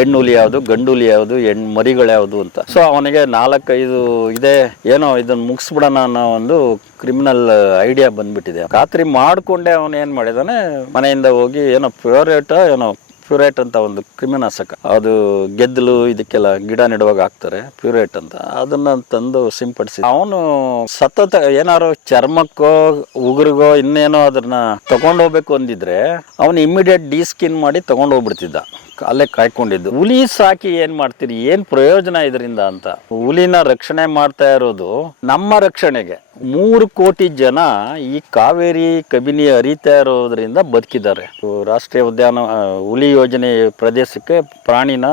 ಹೆಣ್ಣು ಹುಲಿ ಯಾವುದು ಗಂಡು ಹುಲಿ ಯಾವುದು ಹೆಣ್ಣು ಮರಿಗಳು ಯಾವುದು ಅಂತ. ಸೊ ಅವನಿಗೆ ನಾಲ್ಕೈದು ಇದೆ. ಏನೋ ಇದನ್ನ ಮುಗಿಸ್ಬಿಡೋಣ ಅನ್ನೋ ಒಂದು ಕ್ರಿಮಿನಲ್ ಐಡಿಯಾ ಬಂದ್ಬಿಟ್ಟಿದೆ. ಖಾತ್ರಿ ಮಾಡ್ಕೊಂಡೆ ಅವನು ಏನು ಮಾಡಿದಾನೆ, ಮನೆಯಿಂದ ಹೋಗಿ ಏನೋ ಪ್ಯೂರೇಟ ಏನೋ ಪ್ಯೂರೇಟ್ ಅಂತ ಒಂದು ಕ್ರಿಮಿನಾಶಕ ಅದು ಗೆದ್ದಲು, ಇದಕ್ಕೆಲ್ಲ ಗಿಡ ನೆಡುವಾಗ ಹಾಕ್ತಾರೆ ಪ್ಯೂರೇಟ್ ಅಂತ. ಅದನ್ನ ತಂದು ಸಿಂಪಡಿಸಿ ಅವನು ಸತತ ಏನಾರು ಚರ್ಮಕ್ಕೋ, ಉಗುರಿಗೋ, ಇನ್ನೇನೋ ಅದನ್ನ ತಗೊಂಡೋಗ್ಬೇಕು ಅಂದಿದ್ರೆ, ಅವನು ಇಮಿಡಿಯೇಟ್ ಡಿ ಸ್ಕಿನ್ ಮಾಡಿ ತಗೊಂಡು ಹೋಗ್ಬಿಡ್ತಿದ್ದ. ಅಲ್ಲೇ ಕಾಯ್ಕೊಂಡಿದ್ದು. ಹುಲಿ ಸಾಕಿ ಏನ್ ಮಾಡ್ತೀರಿ? ಏನ್ ಪ್ರಯೋಜನ ಇದರಿಂದ ಅಂತ? ಹುಲಿನ ರಕ್ಷಣೆ ಮಾಡ್ತಾ ಇರೋದು ನಮ್ಮ ರಕ್ಷಣೆಗೆ. ಮೂರು ಕೋಟಿ ಜನ ಈ ಕಾವೇರಿ ಕಬಿನಿ ಹರಿತಾ ಇರೋದ್ರಿಂದ ಬದುಕಿದ್ದಾರೆ. ರಾಷ್ಟ್ರೀಯ ಉದ್ಯಾನ ಹುಲಿ ಯೋಜನೆ ಪ್ರದೇಶಕ್ಕೆ ಪ್ರಾಣಿನ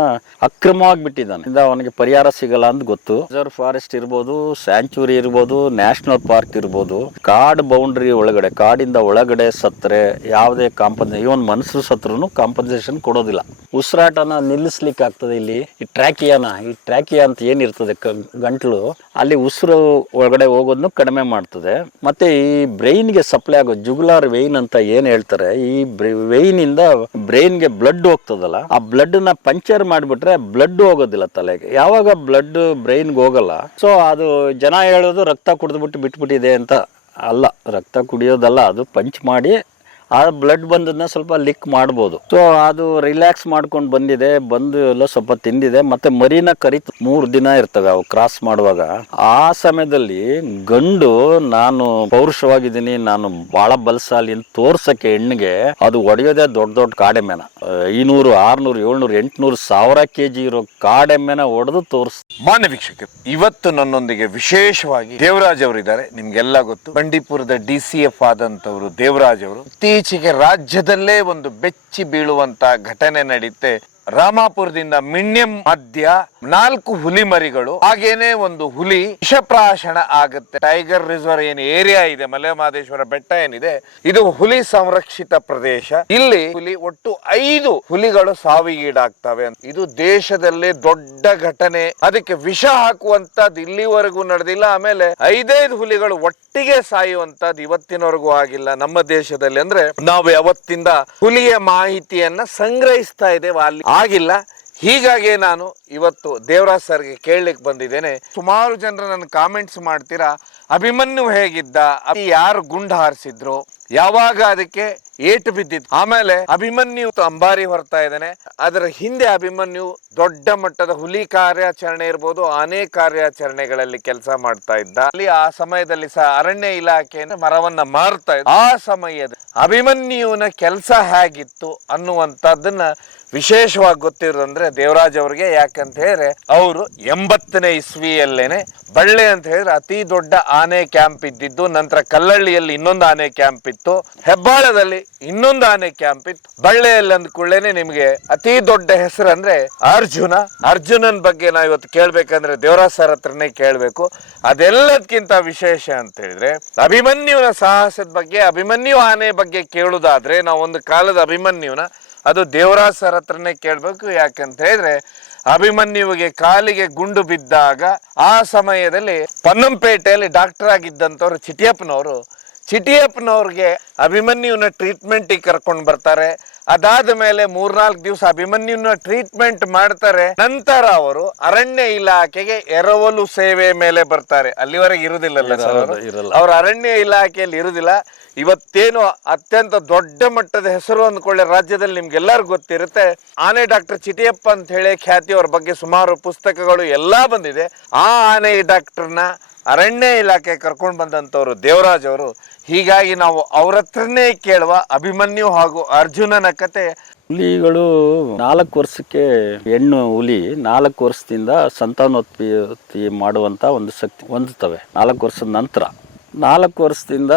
ಅಕ್ರಮವಾಗಿ ಬಿಟ್ಟಿದ್ದಾನೆ ಅವನಿಗೆ ಪರಿಹಾರ ಸಿಗಲ್ಲ ಅಂತ ಗೊತ್ತು. ರಿಸರ್ವ್ ಫಾರೆಸ್ಟ್ ಇರ್ಬೋದು, ಸ್ಯಾಂಚುರಿ ಇರ್ಬೋದು, ನ್ಯಾಷನಲ್ ಪಾರ್ಕ್ ಇರ್ಬೋದು. ಕಾಡ್ ಬೌಂಡ್ರಿ ಒಳಗಡೆ, ಕಾಡಿಂದ ಒಳಗಡೆ ಸತ್ತರೆ ಯಾವುದೇ ಕಾಂಪನ್ಸೇ ಇವನ್ ಮನುಷ್ಯರು ಸತ್ರು ಕಾಂಪನ್ಸೇಷನ್ ಕೊಡೋದಿಲ್ಲ. ಉಸಿರಾಟನ ನಿಲ್ಲಿಸ್ಲಿಕ್ಕೆ ಆಗ್ತದೆ ಇಲ್ಲಿ. ಈ ಟ್ರ್ಯಾಕಿಯಾನ ಈ ಟ್ರ್ಯಾಕಿಯಾ ಅಂತ ಏನಿರ್ತದೆ ಗಂಟ್ಲು, ಅಲ್ಲಿ ಉಸಿರು ಒಳಗಡೆ ಹೋಗೋದನ್ನು ಕಡಿಮೆ ಮಾಡ್ತದೆ. ಮತ್ತೆ ಈ ಬ್ರೈನ್ಗೆ ಸಪ್ಲೈ ಆಗೋ ಜುಗುಲಾರ್ ವೆಯ್ನ್ ಅಂತ ಏನು ಹೇಳ್ತಾರೆ, ಈ ವೆಯ್ನ್ ಇಂದ ಬ್ರೈನ್ಗೆ ಬ್ಲಡ್ ಹೋಗ್ತದಲ್ಲ, ಆ ಬ್ಲಡ್ನ ಪಂಚರ್ ಮಾಡಿಬಿಟ್ರೆ ಬ್ಲಡ್ ಹೋಗೋದಿಲ್ಲ ತಲೆಗೆ. ಯಾವಾಗ ಬ್ಲಡ್ ಬ್ರೈನ್ಗೆ ಹೋಗಲ್ಲ. ಸೊ, ಅದು ಜನ ಹೇಳೋದು ರಕ್ತ ಕುಡಿದ್ಬಿಟ್ಟು ಬಿಟ್ಬಿಟ್ಟಿದೆ ಅಂತ ಅಲ್ಲ. ರಕ್ತ ಕುಡಿಯೋದಲ್ಲ, ಅದು ಪಂಚ್ ಮಾಡಿ ಆ ಬ್ಲಡ್ ಬಂದದನ್ನ ಸ್ವಲ್ಪ ಲಿಕ್ ಮಾಡ್ಬೋದು. ಸೊ ಅದು ರಿಲ್ಯಾಕ್ಸ್ ಮಾಡ್ಕೊಂಡು ಬಂದಿದೆ. ಬಂದು ಎಲ್ಲ ಸ್ವಲ್ಪ ತಿಂದಿದೆ. ಮತ್ತೆ ಮರಿನ ಕರಿತು ಮೂರು ದಿನ ಇರ್ತವೆ ಅವು ಕ್ರಾಸ್ ಮಾಡುವಾಗ. ಆ ಸಮಯದಲ್ಲಿ ಗಂಡು, ನಾನು ಪೌರುಷವಾಗಿದ್ದೀನಿ, ನಾನು ಬಹಳ ಬಲಶಾಲಿ ಅಂತ ತೋರ್ಸಕ್ಕೆ ಹೆಣ್ಣಿಗೆ ಅದು ಒಡೆಯೋದೇ ದೊಡ್ಡ ದೊಡ್ಡ ಕಾಡೆಮ್ಮೆನ ಐನೂರು, ಆರ್ನೂರು, ಏಳ್ನೂರು, ಎಂಟುನೂರು ಸಾವಿರ ಕೆ ಜಿ ಇರೋ ಕಾಡೆಮ್ಮೆನ ಹೊಡೆದು ತೋರಿಸ್ ಮಾನ್ಯ ವೀಕ್ಷಕರು, ಇವತ್ತು ನನ್ನೊಂದಿಗೆ ವಿಶೇಷವಾಗಿ ದೇವರಾಜ್ ಅವರು ಇದ್ದಾರೆ. ನಿಮ್ಗೆಲ್ಲ ಗೊತ್ತು. ಬಂಡೀಪುರದ ಡಿ ಸಿ ಎಫ್ ಆದಂತವರು ದೇವರಾಜ್ ಅವರು. ಇತ್ತೀಚೆಗೆ ರಾಜ್ಯದಲ್ಲೇ ಒಂದು ಬೆಚ್ಚಿ ಬೀಳುವಂತ ಘಟನೆ ನಡೀತೆ. ರಾಮಾಪುರದಿಂದ ಮಿಣ್ಯಂ ಮಧ್ಯ ನಾಲ್ಕು ಹುಲಿ ಮರಿಗಳು ಹಾಗೇನೆ ಒಂದು ಹುಲಿ ವಿಷಪ್ರಾಶನ ಆಗುತ್ತೆ. ಟೈಗರ್ ರಿಸರ್ವ್ ಏನ್ ಏರಿಯಾ ಇದೆ ಮಲೆ ಮಹದೇಶ್ವರ ಬೆಟ್ಟ ಏನಿದೆ, ಇದು ಹುಲಿ ಸಂರಕ್ಷಿತ ಪ್ರದೇಶ. ಇಲ್ಲಿ ಹುಲಿ ಒಟ್ಟು ಐದು ಹುಲಿಗಳು ಸಾವಿಗೀಡಾಗ್ತವೆ. ಇದು ದೇಶದಲ್ಲೇ ದೊಡ್ಡ ಘಟನೆ. ಅದಕ್ಕೆ ವಿಷ ಹಾಕುವಂತದ್ದು ಇಲ್ಲಿವರೆಗೂ ನಡೆದಿಲ್ಲ. ಆಮೇಲೆ ಐದೈದು ಹುಲಿಗಳು ಒಟ್ಟಿಗೆ ಸಾಯುವಂತದ್ದು ಇವತ್ತಿನವರೆಗೂ ಆಗಿಲ್ಲ. ನಮ್ಮ ದೇಶದಲ್ಲಿ ಅಂದ್ರೆ ನಾವು ಯಾವತ್ತಿಂದ ಹುಲಿಯ ಮಾಹಿತಿಯನ್ನ ಸಂಗ್ರಹಿಸ್ತಾ ಇದೆ ಅಲ್ಲಿ ಆಗಿಲ್ಲ. ಹೀಗಾಗಿ ನಾನು ಇವತ್ತು ದೇವರಾಜ್ ಸರ್ಗೆ ಕೇಳಲಿಕ್ಕೆ ಬಂದಿದ್ದೇನೆ. ಸುಮಾರು ಜನರು ನನ್ನ ಕಾಮೆಂಟ್ಸ್ ಮಾಡ್ತೀರಾ? ಅಭಿಮನ್ಯು ಹೇಗಿದ್ದ? ಯಾರು ಗುಂಡು ಹಾರಿಸಿದ್ರು? ಯಾವಾಗ ಅದಕ್ಕೆ ಏಟು ಬಿದ್ದಿತ್ತು? ಆಮೇಲೆ ಅಭಿಮನ್ಯು ಅಂಬಾರಿ ಹೊರ್ತಾ ಇದ್ದಾನೆ. ಅದರ ಹಿಂದೆ ಅಭಿಮನ್ಯು ದೊಡ್ಡ ಮಟ್ಟದ ಹುಲಿ ಕಾರ್ಯಾಚರಣೆ ಇರ್ಬೋದು, ಆನೆ ಕಾರ್ಯಾಚರಣೆಗಳಲ್ಲಿ ಕೆಲಸ ಮಾಡ್ತಾ ಇದ್ದ. ಅಲ್ಲಿ ಆ ಸಮಯದಲ್ಲಿ ಸಹ ಅರಣ್ಯ ಇಲಾಖೆಯಿಂದ ಮರವನ್ನ ಮಾರ್ತಾ ಇದ್ದ. ಆ ಸಮಯದ ಅಭಿಮನ್ಯುವಿನ ಕೆಲಸ ಹೇಗಿತ್ತು ಅನ್ನುವಂಥದ್ದನ್ನ ವಿಶೇಷವಾಗಿ ಗೊತ್ತಿರೋದಂದ್ರೆ ದೇವರಾಜ್ ಅವ್ರಿಗೆ. ಯಾಕಂತ ಹೇಳಿದ್ರೆ ಅವರು ಎಂಬತ್ತನೇ ಇಸ್ವಿಯಲ್ಲೇನೆ ಬಳ್ಳೆ ಅಂತ ಹೇಳಿದ್ರೆ ಅತಿ ದೊಡ್ಡ ಆನೆ ಕ್ಯಾಂಪ್ ಇದ್ದಿದ್ದು, ನಂತರ ಕಲ್ಲಳ್ಳಿಯಲ್ಲಿ ಇನ್ನೊಂದು ಆನೆ ಕ್ಯಾಂಪ್ ಇತ್ತು ಹೆಬ್ಬಾಳದಲ್ಲಿ ಇನ್ನೊಂದು ಆನೆ ಕ್ಯಾಂಪ್ ಇತ್ತು ಬಳ್ಳೆಯಲ್ಲಿ ಅಂದ್ಕೊಳ್ಳೇನೆ ನಿಮಗೆ ಅತಿ ದೊಡ್ಡ ಹೆಸರು ಅಂದ್ರೆ ಅರ್ಜುನ. ಅರ್ಜುನನ್ ಬಗ್ಗೆ ನಾವು ಇವತ್ತು ಕೇಳ್ಬೇಕಂದ್ರೆ ದೇವರಾಜ್ ಸರ್ ಹತ್ರನೇ ಕೇಳಬೇಕು. ಅದೆಲ್ಲದಕ್ಕಿಂತ ವಿಶೇಷ ಅಂತ ಹೇಳಿದ್ರೆ ಅಭಿಮನ್ಯುವಿನ ಸಾಹಸದ ಬಗ್ಗೆ, ಅಭಿಮನ್ಯು ಆನೆ ಬಗ್ಗೆ ಕೇಳುದಾದ್ರೆ ನಾವು ಒಂದು ಕಾಲದ ಅಭಿಮನ್ಯುನ, ಅದು ದೇವರಾಜ್ ಸರ್ ಹತ್ರನೇ ಕೇಳ್ಬೇಕು. ಯಾಕಂತ ಹೇಳಿದ್ರೆ, ಅಭಿಮನ್ಯುವಿಗೆ ಕಾಲಿಗೆ ಗುಂಡು ಬಿದ್ದಾಗ ಆ ಸಮಯದಲ್ಲಿ ಪನ್ನಂಪೇಟೆಯಲ್ಲಿ ಡಾಕ್ಟರ್ ಆಗಿದ್ದಂಥವ್ರು ಚಿಟಿಯಪ್ಪನವರು ಚಿಟಿಯಪ್ಪನವ್ರಿಗೆ ಅಭಿಮನ್ಯುನ ಟ್ರೀಟ್ಮೆಂಟಿಗೆ ಕರ್ಕೊಂಡು ಬರ್ತಾರೆ. ಅದಾದ ಮೇಲೆ ಮೂರ್ನಾಲ್ಕು ದಿವಸ ಅಭಿಮನ್ಯುನ ಟ್ರೀಟ್ಮೆಂಟ್ ಮಾಡ್ತಾರೆ. ನಂತರ ಅವರು ಅರಣ್ಯ ಇಲಾಖೆಗೆ ಎರವಲು ಸೇವೆ ಮೇಲೆ ಬರ್ತಾರೆ. ಅಲ್ಲಿವರೆಗೆ ಇರೋದಿಲ್ಲ ಸರ್ ಅವರು? ಅರಣ್ಯ ಇಲಾಖೆಯಲ್ಲಿ ಇರುದಿಲ್ಲ ಇವತ್ತೇನು ಅತ್ಯಂತ ದೊಡ್ಡ ಮಟ್ಟದ ಹೆಸರು ಅಂದ್ಕೊಳ್ಳಿ ರಾಜ್ಯದಲ್ಲಿ ನಿಮ್ಗೆಲ್ಲರಿಗೂ ಗೊತ್ತಿರುತ್ತೆ. ಆನೆ ಡಾಕ್ಟರ್ ಚಿಟಿಯಪ್ಪ ಅಂತ ಹೇಳಿ ಖ್ಯಾತಿ ಅವ್ರ ಬಗ್ಗೆ ಸುಮಾರು ಪುಸ್ತಕಗಳು ಎಲ್ಲಾ ಬಂದಿದೆ. ಆ ಆನೆ ಡಾಕ್ಟರ್ನ ಅರಣ್ಯ ಇಲಾಖೆ ಕರ್ಕೊಂಡು ಬಂದಂಥವರು ದೇವರಾಜ್ ಅವರು, ಹೀಗಾಗಿ ನಾವು ಅವ್ರ ಹತ್ರನೇ ಕೇಳುವ ಅಭಿಮನ್ಯು ಹಾಗೂ ಅರ್ಜುನನ ಕತೆ. ಹುಲಿಗಳು ನಾಲ್ಕು ವರ್ಷಕ್ಕೆ ಹೆಣ್ಣು ಹುಲಿ ನಾಲ್ಕು ವರ್ಷದಿಂದ ಸಂತಾನೋತ್ಪತ್ತಿ ಮಾಡುವಂತ ಒಂದು ಶಕ್ತಿ ಹೊಂದುತ್ತವೆ ನಾಲ್ಕು ವರ್ಷದ ನಂತರ. ನಾಲ್ಕು ವರ್ಷದಿಂದ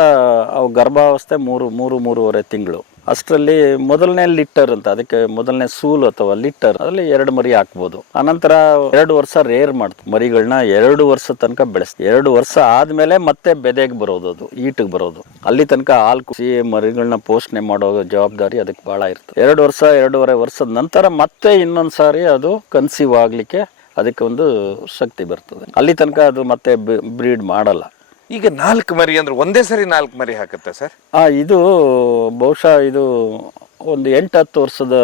ಅವು ಗರ್ಭಾವಸ್ಥೆ ಮೂರು ಮೂರು, ಮೂರುವರೆ ತಿಂಗಳು. ಅಷ್ಟರಲ್ಲಿ ಮೊದಲನೇ ಲಿಟ್ಟರ್ ಅಂತ, ಅದಕ್ಕೆ ಮೊದಲನೇ ಸೂಲ್ ಅಥವಾ ಲಿಟ್ಟರ್ ಅದರಲ್ಲಿ ಎರಡು ಮರಿ ಹಾಕ್ಬೋದು. ಆನಂತರ ಎರಡು ವರ್ಷ ರೇರ್ ಮಾಡ್ತು ಮರಿಗಳನ್ನ ಎರಡು ವರ್ಷ ತನಕ ಬೆಳೆಸ್ತೀವಿ. ಎರಡು ವರ್ಷ ಆದ್ಮೇಲೆ ಮತ್ತೆ ಬೆದೆಗೆ ಬರೋದು ಅದು, ಈಟಿಗೆ ಬರೋದು. ಅಲ್ಲಿ ತನಕ ಹಾಲು ಕುಸಿ ಮರಿಗಳನ್ನ ಪೋಷಣೆ ಮಾಡೋ ಜವಾಬ್ದಾರಿ ಅದಕ್ಕೆ ಬಹಳ ಇರ್ತದೆ. ಎರಡು ವರ್ಷ, ಎರಡೂವರೆ ವರ್ಷದ ನಂತರ ಮತ್ತೆ ಇನ್ನೊಂದು ಸಾರಿ ಅದು ಕನ್ಸೀವ್ ಆಗ್ಲಿಕ್ಕೆ ಅದಕ್ಕೆ ಒಂದು ಶಕ್ತಿ ಬರ್ತದೆ. ಅಲ್ಲಿ ತನಕ ಅದು ಮತ್ತೆ ಬ್ರೀಡ್ ಮಾಡಲ್ಲ. ಈಗ ನಾಲ್ಕು ಮರಿ ಅಂದ್ರೆ ಒಂದೇ ಸರಿ ನಾಲ್ಕು ಮರಿ ಹಾಕುತ್ತೆ ಸರ್? ಆ ಇದು ಬಹುಶಃ ಇದು ಒಂದು ಎಂಟು ಹತ್ತು ವರ್ಷದ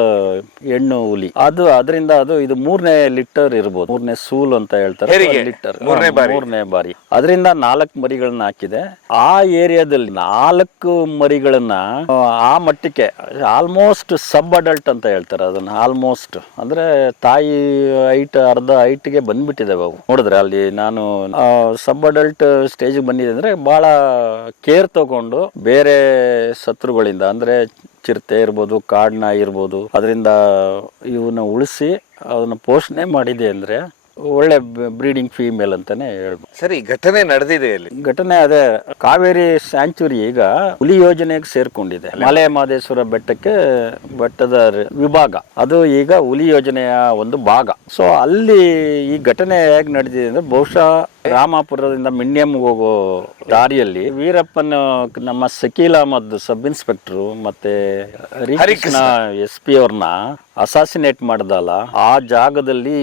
ಹೆಣ್ಣು ಹುಲಿ. ಅದು ಅದರಿಂದ ಅದು ಇದು ಮೂರನೇ ಲಿಟರ್ ಇರ್ಬೋದು. ಮೂರನೇ ಸೂಲ್ ಅಂತ ಹೇಳ್ತಾರೆ. ಲಿಟರ್ ಮೂರನೇ ಬಾರಿ. ಮೂರನೇ ಬಾರಿ. ಅದರಿಂದ ನಾಲ್ಕು ಮರಿಗಳನ್ನ ಹಾಕಿದೆ. ಆ ಏರಿಯಾದಲ್ಲಿ ನಾಲ್ಕು ಮರಿಗಳನ್ನ ಆ, ಮಟ್ಟಕ್ಕೆ ಆಲ್ಮೋಸ್ಟ್ ಸಬ್ ಅಡಲ್ಟ್ ಅಂತ ಹೇಳ್ತಾರೆ ಅದನ್ನ. ಆಲ್ಮೋಸ್ಟ್ ಅಂದ್ರೆ ತಾಯಿ ಹೈಟ್ ಅರ್ಧ ಹೈಟ್ಗೆ ಬಂದ್ಬಿಟ್ಟಿದೆ ಅವು. ನೋಡಿದ್ರೆ ಅಲ್ಲಿ ನಾನು ಸಬ್ ಅಡಲ್ಟ್ ಸ್ಟೇಜ್ ಬಂದಿದೆ ಅಂದ್ರೆ ಬಹಳ ಕೇರ್ ತಗೊಂಡು ಬೇರೆ ಶತ್ರುಗಳಿಂದ ಅಂದ್ರೆ ಚಿರತೆ ಇರ್ಬೋದು ಕಾಡನ್ನ ಇರ್ಬೋದು ಅದರಿಂದ ಇವನ್ನ ಉಳಿಸಿ ಅದನ್ನ ಪೋಷಣೆ ಮಾಡಿದೆ ಅಂದರೆ ಒಳ್ಳೆ ಬ್ರೀಡಿಂಗ್ ಫೀಮೇಲ್ ಅಂತಾನೆ ಹೇಳ್ಬೋದು. ಸರಿ ಘಟನೆ ನಡೆದಿದೆ ಅಲ್ಲಿ ಘಟನೆ ಅದೇ ಕಾವೇರಿ ಸ್ಯಾಂಚುರಿ ಈಗ ಹುಲಿ ಯೋಜನೆಗೆ ಸೇರ್ಕೊಂಡಿದೆ. ಮಲೆ ಮಹದೇಶ್ವರ ಬೆಟ್ಟಕ್ಕೆ ಬೆಟ್ಟದ ವಿಭಾಗ. ಅದು ಈಗ ಹುಲಿ ಯೋಜನೆಯ ಒಂದು ಭಾಗ. ಸೊ ಅಲ್ಲಿ ಈ ಘಟನೆ ಹೇಗೆ ನಡೆದಿದೆ ಅಂದ್ರೆ ಬಹುಶಃ ರಾಮಾಪುರದಿಂದ ಮಿಣ್ಯಂ ಹೋಗೋ ದಾರಿಯಲ್ಲಿ ವೀರಪ್ಪನ ನಮ್ಮ ಸಕೀಲ್ ಅಹಮದ್ ಸಬ್ ಇನ್ಸ್ಪೆಕ್ಟರ್ ಮತ್ತೆ ಹರಿಕೃಷ್ಣ ಎಸ್ ಪಿ ಅವ್ರನ್ನ ಅಸಾಸಿನೇಟ್ ಮಾಡ್ದಲ್ಲ ಆ ಜಾಗದಲ್ಲಿ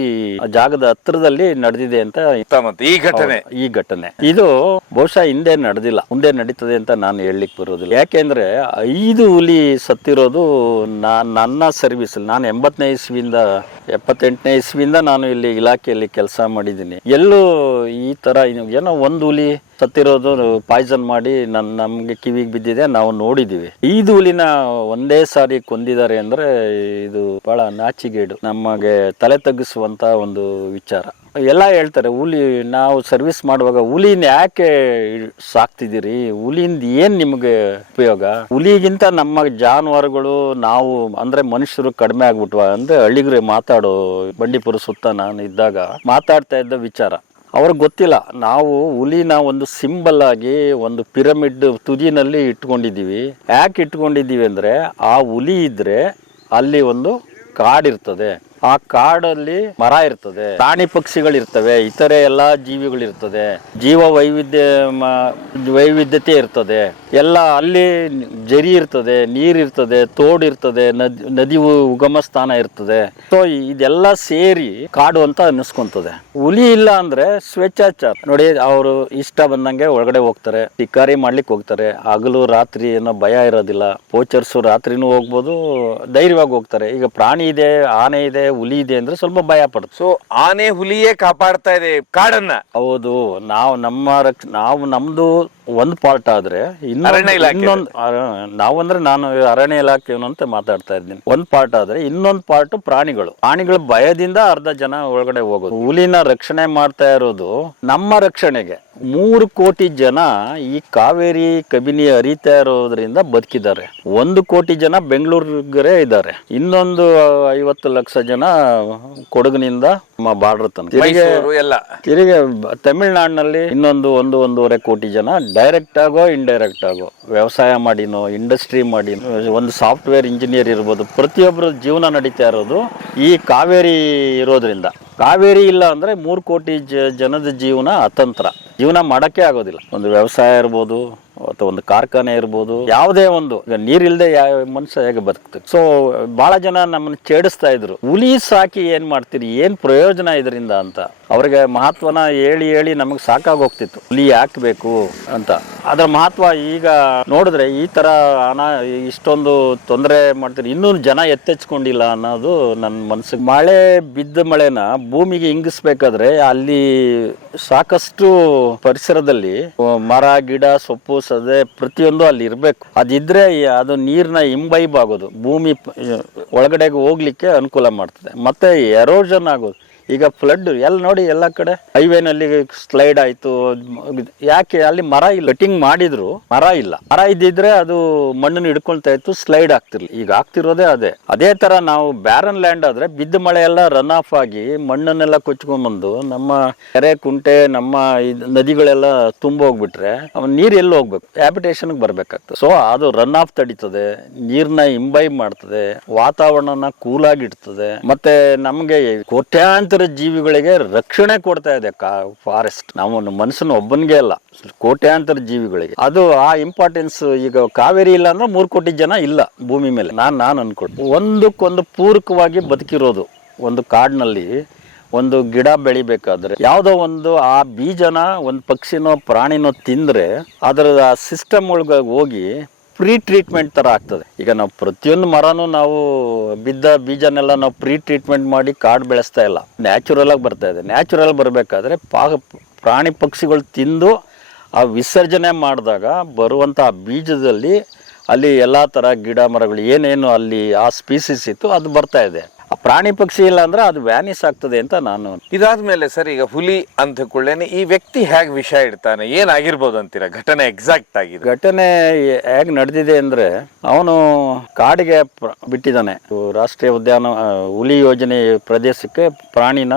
ಆ ಜಾಗದ ಹತ್ರದಲ್ಲಿ ನಡೆದಿದೆ ಅಂತ ಈ ಘಟನೆ. ಈ ಘಟನೆ. ಇದು ಬಹುಶಃ ಹಿಂದೆ ನಡೆದಿಲ್ಲ ಮುಂದೆ ನಡೀತದೆ ಅಂತ ನಾನು ಹೇಳಲಿಕ್ಕೆ ಬರೋದಿಲ್ಲ. ಯಾಕೆಂದ್ರೆ ಐದು ಹುಲಿ ಸತ್ತಿರೋದು ನನ್ನ ಸರ್ವಿಸ್ ನಾನು ಎಂಬತ್ತನೇ ಇಸ್ವಿಯಿಂದ ಎಪ್ಪತ್ತೆಂಟನೇ ಇಸ್ವಿಯಿಂದ ನಾನು ಇಲ್ಲಿ ಇಲಾಖೆಯಲ್ಲಿ ಕೆಲಸ ಮಾಡಿದ್ದೀನಿ. ಎಲ್ಲೂ ಈ ತರ ಇನ್ನು ಏನೋ ಒಂದು ಹುಲಿ ಸತ್ತಿರೋದು ಪಾಯ್ಸನ್ ಮಾಡಿ ನನ್, ನಮಗೆ ಕಿವಿಗೆ ಬಿದ್ದಿದೆ, ನಾವು ನೋಡಿದೀವಿ. ಐದು ಹುಲಿನ ಒಂದೇ ಸಾರಿ ಕೊಂದಿದ್ದಾರೆ ಅಂದ್ರೆ ಇದು ಬಹಳ ನಾಚಿಗೇಡು. ನಮಗೆ ತಲೆ ತಗ್ಗಿಸುವಂತ ಒಂದು ವಿಚಾರ. ಎಲ್ಲ ಹೇಳ್ತಾರೆ, ಹುಲಿ ನಾವು ಸರ್ವಿಸ್ ಮಾಡುವಾಗ ಹುಲಿನ ಯಾಕೆ ಸಾಕ್ತಿದ್ದೀರಿ? ಹುಲಿಯಿಂದ ಏನ್ ನಿಮಗೆ ಉಪಯೋಗ? ಹುಲಿಗಿಂತ ನಮ್ಮ ಜಾನುವಾರುಗಳು ನಾವು ಅಂದ್ರೆ ಮನುಷ್ಯರು ಕಡಿಮೆ ಆಗ್ಬಿಟ್ವ ಅಂದ್ರೆ ಹಳ್ಳಿಗ್ರೆ ಮಾತಾಡೋ ಬಂಡೀಪುರ ಸುತ್ತ ನಾನು ಇದ್ದಾಗ ಮಾತಾಡ್ತಾ ಇದ್ದ ವಿಚಾರ. ಅವ್ರಿಗೆ ಗೊತ್ತಿಲ್ಲ. ನಾವು ಹುಲಿನ ಒಂದು ಸಿಂಬಲ್ ಆಗಿ ಒಂದು ಪಿರಮಿಡ್ ತುದಿನಲ್ಲಿ ಇಟ್ಕೊಂಡಿದ್ದೀವಿ. ಯಾಕೆ ಇಟ್ಕೊಂಡಿದ್ದೀವಿ ಅಂದರೆ ಆ ಹುಲಿ ಇದ್ದರೆ ಅಲ್ಲಿ ಒಂದು ಕಾಡಿರ್ತದೆ. ಆ ಕಾಡಲ್ಲಿ ಮರ ಇರ್ತದೆ. ಪ್ರಾಣಿ ಪಕ್ಷಿಗಳಿರ್ತವೆ, ಇತರೆ ಎಲ್ಲಾ ಜೀವಿಗಳಿರ್ತದೆ. ಜೀವ ವೈವಿಧ್ಯ ವೈವಿಧ್ಯತೆ ಇರ್ತದೆ. ಎಲ್ಲ ಅಲ್ಲಿ ಜರಿ ಇರ್ತದೆ ನೀರಿರ್ತದೆ ತೋಡಿರ್ತದೆ ನದಿ ನದಿ ಉಗಮ ಸ್ಥಾನ ಇರ್ತದೆ. ಸೊ ಇದೆಲ್ಲ ಸೇರಿ ಕಾಡು ಅಂತ ಅನ್ನಿಸ್ಕೊಂತದೆ. ಹುಲಿ ಇಲ್ಲ ಅಂದ್ರೆ ಸ್ವೇಚ್ಛಾಚಾರ. ನೋಡಿ, ಅವರು ಇಷ್ಟ ಬಂದಂಗೆ ಒಳಗಡೆ ಹೋಗ್ತಾರೆ, ಶಿಕಾರಿ ಮಾಡ್ಲಿಕ್ಕೆ ಹೋಗ್ತಾರೆ. ಹಗಲು, ರಾತ್ರಿ ಏನೋ ಭಯ ಇರೋದಿಲ್ಲ. ಪೋಚರ್ಸು ರಾತ್ರಿನೂ ಹೋಗ್ಬೋದು, ಧೈರ್ಯವಾಗಿ ಹೋಗ್ತಾರೆ. ಈಗ ಪ್ರಾಣಿ ಇದೆ, ಆನೆ ಇದೆ ಹುಲಿ ಇದೆ ಅಂದ್ರೆ ಸ್ವಲ್ಪ ಭಯ ಪಡುತ್ತೆ. ಸೊ ಆನೆ ಹುಲಿಯೇ ಕಾಪಾಡ್ತಾ ಇದೆ ಕಾಡನ್ನ. ಹೌದು ನಾವು ನಮ್ಮ ರಕ್ಷ ನಾವು ನಮ್ದು ಒಂದ್ ಪಾರ್ಟ್ ಆದ್ರೆ ಇನ್ನೊಂದು ಅರಣ್ಯ ಇಲಾಖೆ. ಇನ್ನೊಂದು ನಾವಂದ್ರೆ ನಾನು ಅರಣ್ಯ ಇಲಾಖೆ ಅಂತ ಮಾತಾಡ್ತಾ ಇದ್ದೀನಿ. ಒಂದ್ ಪಾರ್ಟ್ ಆದ್ರೆ ಇನ್ನೊಂದ್ ಪಾರ್ಟ್ ಪ್ರಾಣಿಗಳು. ಪ್ರಾಣಿಗಳ ಭಯದಿಂದ ಅರ್ಧ ಜನ ಒಳಗಡೆ ಹೋಗೋದು. ಹುಲಿನ ರಕ್ಷಣೆ ಮಾಡ್ತಾ ಇರೋದು ನಮ್ಮ ರಕ್ಷಣೆಗೆ. ಮೂರು ಕೋಟಿ ಜನ ಈ ಕಾವೇರಿ ಕಬಿನಿ ಹರಿತಾ ಇರೋದ್ರಿಂದ ಬದುಕಿದ್ದಾರೆ. ಒಂದು ಕೋಟಿ ಜನ ಬೆಂಗಳೂರಿಗರೇ ಇದ್ದಾರೆ. ಇನ್ನೊಂದು ಐವತ್ತು ಲಕ್ಷ ಜನ ಕೊಡಗಿನಿಂದ ನಮ್ಮ ಬಾರ್ಡರ್ ತನಕ. ತಿರುಗಿ ತಮಿಳ್ನಾಡಿನಲ್ಲಿ ಇನ್ನೊಂದು ಒಂದು ಒಂದೂವರೆ ಕೋಟಿ ಜನ ಡೈರೆಕ್ಟ್ ಆಗೋ ಇಂಡೈರೆಕ್ಟ್ ಆಗೋ. ವ್ಯವಸಾಯ ಮಾಡಿನೋ ಇಂಡಸ್ಟ್ರಿ ಮಾಡಿನೋ, ಒಂದು ಸಾಫ್ಟ್ವೇರ್ ಇಂಜಿನಿಯರ್ ಇರ್ಬೋದು ಪ್ರತಿಯೊಬ್ಬರ ಜೀವನ ನಡೀತಾ ಇರೋದು ಈ ಕಾವೇರಿ ಇರೋದ್ರಿಂದ. ಕಾವೇರಿ ಇಲ್ಲ ಅಂದ್ರೆ ಮೂರು ಕೋಟಿ ಜ- ಜನದ ಜೀವನ ಅತಂತ್ರ. ಜೀವನ ಮಾಡಕ್ಕೆ ಆಗೋದಿಲ್ಲ. ಒಂದು ವ್ಯವಸಾಯ ಇರ್ಬೋದು, ಅಥವಾ ಒಂದು ಕಾರ್ಖಾನೆ ಇರ್ಬೋದು, ಯಾವುದೇ ಒಂದು. ಈಗ ನೀರಿಲ್ಲದೆ ಯಾವ ಮನುಷ್ಯ ಹೇಗೆ ಬದುಕ್ತದೆ ಸೊ ಬಹಳ ಜನ ನಮ್ಮನ್ನ ಚೇಡಿಸ್ತಾ ಇದ್ರು. ಹುಲಿ ಸಾಕಿ ಏನು ಮಾಡ್ತೀರಿ? ಏನು ಪ್ರಯೋಜನ ಇದರಿಂದ ಅಂತ. ಅವ್ರಿಗೆ ಮಹತ್ವನ ಹೇಳಿ ಹೇಳಿ ನಮಗೆ ಸಾಕಾಗೋಗ್ತಿತ್ತು ಹುಲಿ ಯಾಕೆ ಬೇಕು ಅಂತ. ಅದರ ಮಹತ್ವ ಈಗ ನೋಡಿದ್ರೆ ಈ ತರ ಹಣ, ಇಷ್ಟೊಂದು ತೊಂದರೆ ಮಾಡ್ತೀರಿ ಇನ್ನೂ ಜನ ಎತ್ತೆಚ್ಕೊಂಡಿಲ್ಲ ಅನ್ನೋದು ನನ್ನ ಮನಸ್ಸಿಗೆ ಮಳೆ ಬಿದ್ದ ಮಳೆನ ಭೂಮಿಗೆ ಇಂಗಿಸ್ಬೇಕಾದ್ರೆ ಅಲ್ಲಿ ಸಾಕಷ್ಟು ಪರಿಸರದಲ್ಲಿ ಮರ, ಗಿಡ, ಸೊಪ್ಪು, ಸದೆ ಪ್ರತಿಯೊಂದು ಅಲ್ಲಿ ಇರಬೇಕು. ಅದಿದ್ರೆ ಅದು ನೀರನ್ನ ಇಂಬೈಬ್ ಆಗೋದು. ಭೂಮಿ ಒಳಗಡೆಗೆ ಹೋಗ್ಲಿಕ್ಕೆ ಅನುಕೂಲ ಮಾಡ್ತದೆ. ಮತ್ತೆ ಎರೋಷನ್ ಆಗೋದು. ಈಗ ಫ್ಲಡ್ ಎಲ್ಲ ನೋಡಿ ಎಲ್ಲ ಕಡೆ ಹೈವೇನಲ್ಲಿ ಸ್ಲೈಡ್ ಆಯ್ತು. ಯಾಕೆ ಅಲ್ಲಿ ಮರ ಇಲ್ಲ? ಕಟಿಂಗ್ ಮಾಡಿದ್ರು, ಮರ ಇಲ್ಲ. ಮರ ಇದ್ದಿದ್ರೆ ಅದು ಮಣ್ಣನ್ನು ಹಿಡ್ಕೊಳ್ತಾ ಇತ್ತು ಸ್ಲೈಡ್ ಆಗ್ತಿರ್ಲಿ ಈಗ ಆಗ್ತಿರೋದೇ ಅದೇ. ಅದೇ ತರ ನಾವು ಬ್ಯಾರನ್ ಲ್ಯಾಂಡ್ ಆದ್ರೆ ಬಿದ್ದ ಮಳೆ ಎಲ್ಲ ರನ್ ಆಫ್ ಆಗಿ ಮಣ್ಣನ್ನೆಲ್ಲ ಕೊಚ್ಕೊಂಡ್ಬಂದು ನಮ್ಮ ಕೆರೆ, ಕುಂಟೆ, ನಮ್ಮ ನದಿಗಳೆಲ್ಲ ತುಂಬ ಹೋಗ್ಬಿಟ್ರೆ ನೀರ್ ಎಲ್ಲಿ ಹೋಗ್ಬೇಕು? ಹ್ಯಾಬಿಟೇಷನ್ ಬರ್ಬೇಕಾಗ್ತದೆ. ಸೊ ಅದು ರನ್ ಆಫ್ ತಡೀತದೆ, ನೀರ್ನ ಇಂಬೈಬ್ ಮಾಡ್ತದೆ, ವಾತಾವರಣನ ಕೂಲ್ ಇಡ್ತದೆ. ಮತ್ತೆ ನಮ್ಗೆ ಕೋಟ್ಯಾಂತರ ಜೀವಿಗಳಿಗೆ ರಕ್ಷಣೆ ಕೊಡ್ತಾ ಇದೆ ಫಾರೆಸ್ಟ್ ನಾವು ಮನುಷ್ಯನ ಒಬ್ಬನಿಗೆ ಅಲ್ಲ, ಕೋಟ್ಯಾಂತರ ಜೀವಿಗಳಿಗೆ. ಅದು ಆ ಇಂಪಾರ್ಟೆನ್ಸ್ ಈಗ ಕಾವೇರಿ ಇಲ್ಲ ಅಂದ್ರೆ ಮೂರು ಕೋಟಿ ಜನ ಇಲ್ಲ ಭೂಮಿ ಮೇಲೆ. ನಾನು ನಾನು ಅನ್ಕೊಟ್ಟು ಒಂದಕ್ಕೊಂದು ಪೂರಕವಾಗಿ ಬದುಕಿರೋದು ಒಂದು ಕಾಡಿನಲ್ಲಿ ಒಂದು ಗಿಡ ಬೆಳಿಬೇಕಾದ್ರೆ, ಯಾವುದೋ ಒಂದು ಆ ಬೀಜನ ಒಂದು ಪಕ್ಷಿನೋ ಪ್ರಾಣಿನೋ ತಿಂದ್ರೆ ಅದರ ಸಿಸ್ಟಮ್ ಒಳಗೆ ಹೋಗಿ ಪ್ರೀ ಟ್ರೀಟ್ಮೆಂಟ್ ತರ ಆಗ್ತದೆ. ಈಗ ನಾವು ಪ್ರತಿಯೊಂದು ಮರನೂ ನಾವು ಬಿದ್ದ ಬೀಜನೆಲ್ಲ ನಾವು ಪ್ರೀ ಟ್ರೀಟ್ಮೆಂಟ್ ಮಾಡಿ ಕಾಡು ಬೆಳೆಸ್ತಾ ಇಲ್ಲ. ನ್ಯಾಚುರಲ್ ಆಗಿ ಬರ್ತಾ ಇದೆ. ನ್ಯಾಚುರಲ್ ಬರಬೇಕಾದ್ರೆ ಪಾಗ ಪ್ರಾಣಿ ಪಕ್ಷಿಗಳು ತಿಂದು ಆ ವಿಸರ್ಜನೆ ಮಾಡಿದಾಗ ಬರುವಂಥ ಬೀಜದಲ್ಲಿ ಅಲ್ಲಿ ಎಲ್ಲ ಥರ ಗಿಡ ಮರಗಳು ಏನೇನು ಅಲ್ಲಿ ಆ ಸ್ಪೀಸಿಸ್ ಇತ್ತು, ಅದು ಬರ್ತಾ ಇದೆ. ಪ್ರಾಣಿ ಪಕ್ಷಿ ಇಲ್ಲ ಅಂದ್ರೆ ಅದು ವ್ಯಾನಿಸ್ ಆಗ್ತದೆ ಅಂತ ನಾನು ಇದಾದ್ಮೇಲೆ ಸರ್ ಈಗ ಹುಲಿ ಅಂತ ಕೊಳ್ಳೇನೆ ಈ ವ್ಯಕ್ತಿ ಹೇಗೆ ವಿಷ ಇಡ್ತಾನೆ ಏನಾಗಿರ್ಬೋದು ಅಂತೀರಾ? ಘಟನೆ ಎಕ್ಸಾಕ್ಟ್ ಆಗಿ ಘಟನೆ ಹೇಗೆ ನಡೆದಿದೆ ಅಂದ್ರೆ ಅವನು ಕಾಡಿಗೆ ಬಿಟ್ಟಿದ್ದಾನೆ. ರಾಷ್ಟ್ರೀಯ ಉದ್ಯಾನ ಹುಲಿ ಯೋಜನೆ ಪ್ರದೇಶಕ್ಕೆ ಪ್ರಾಣಿನ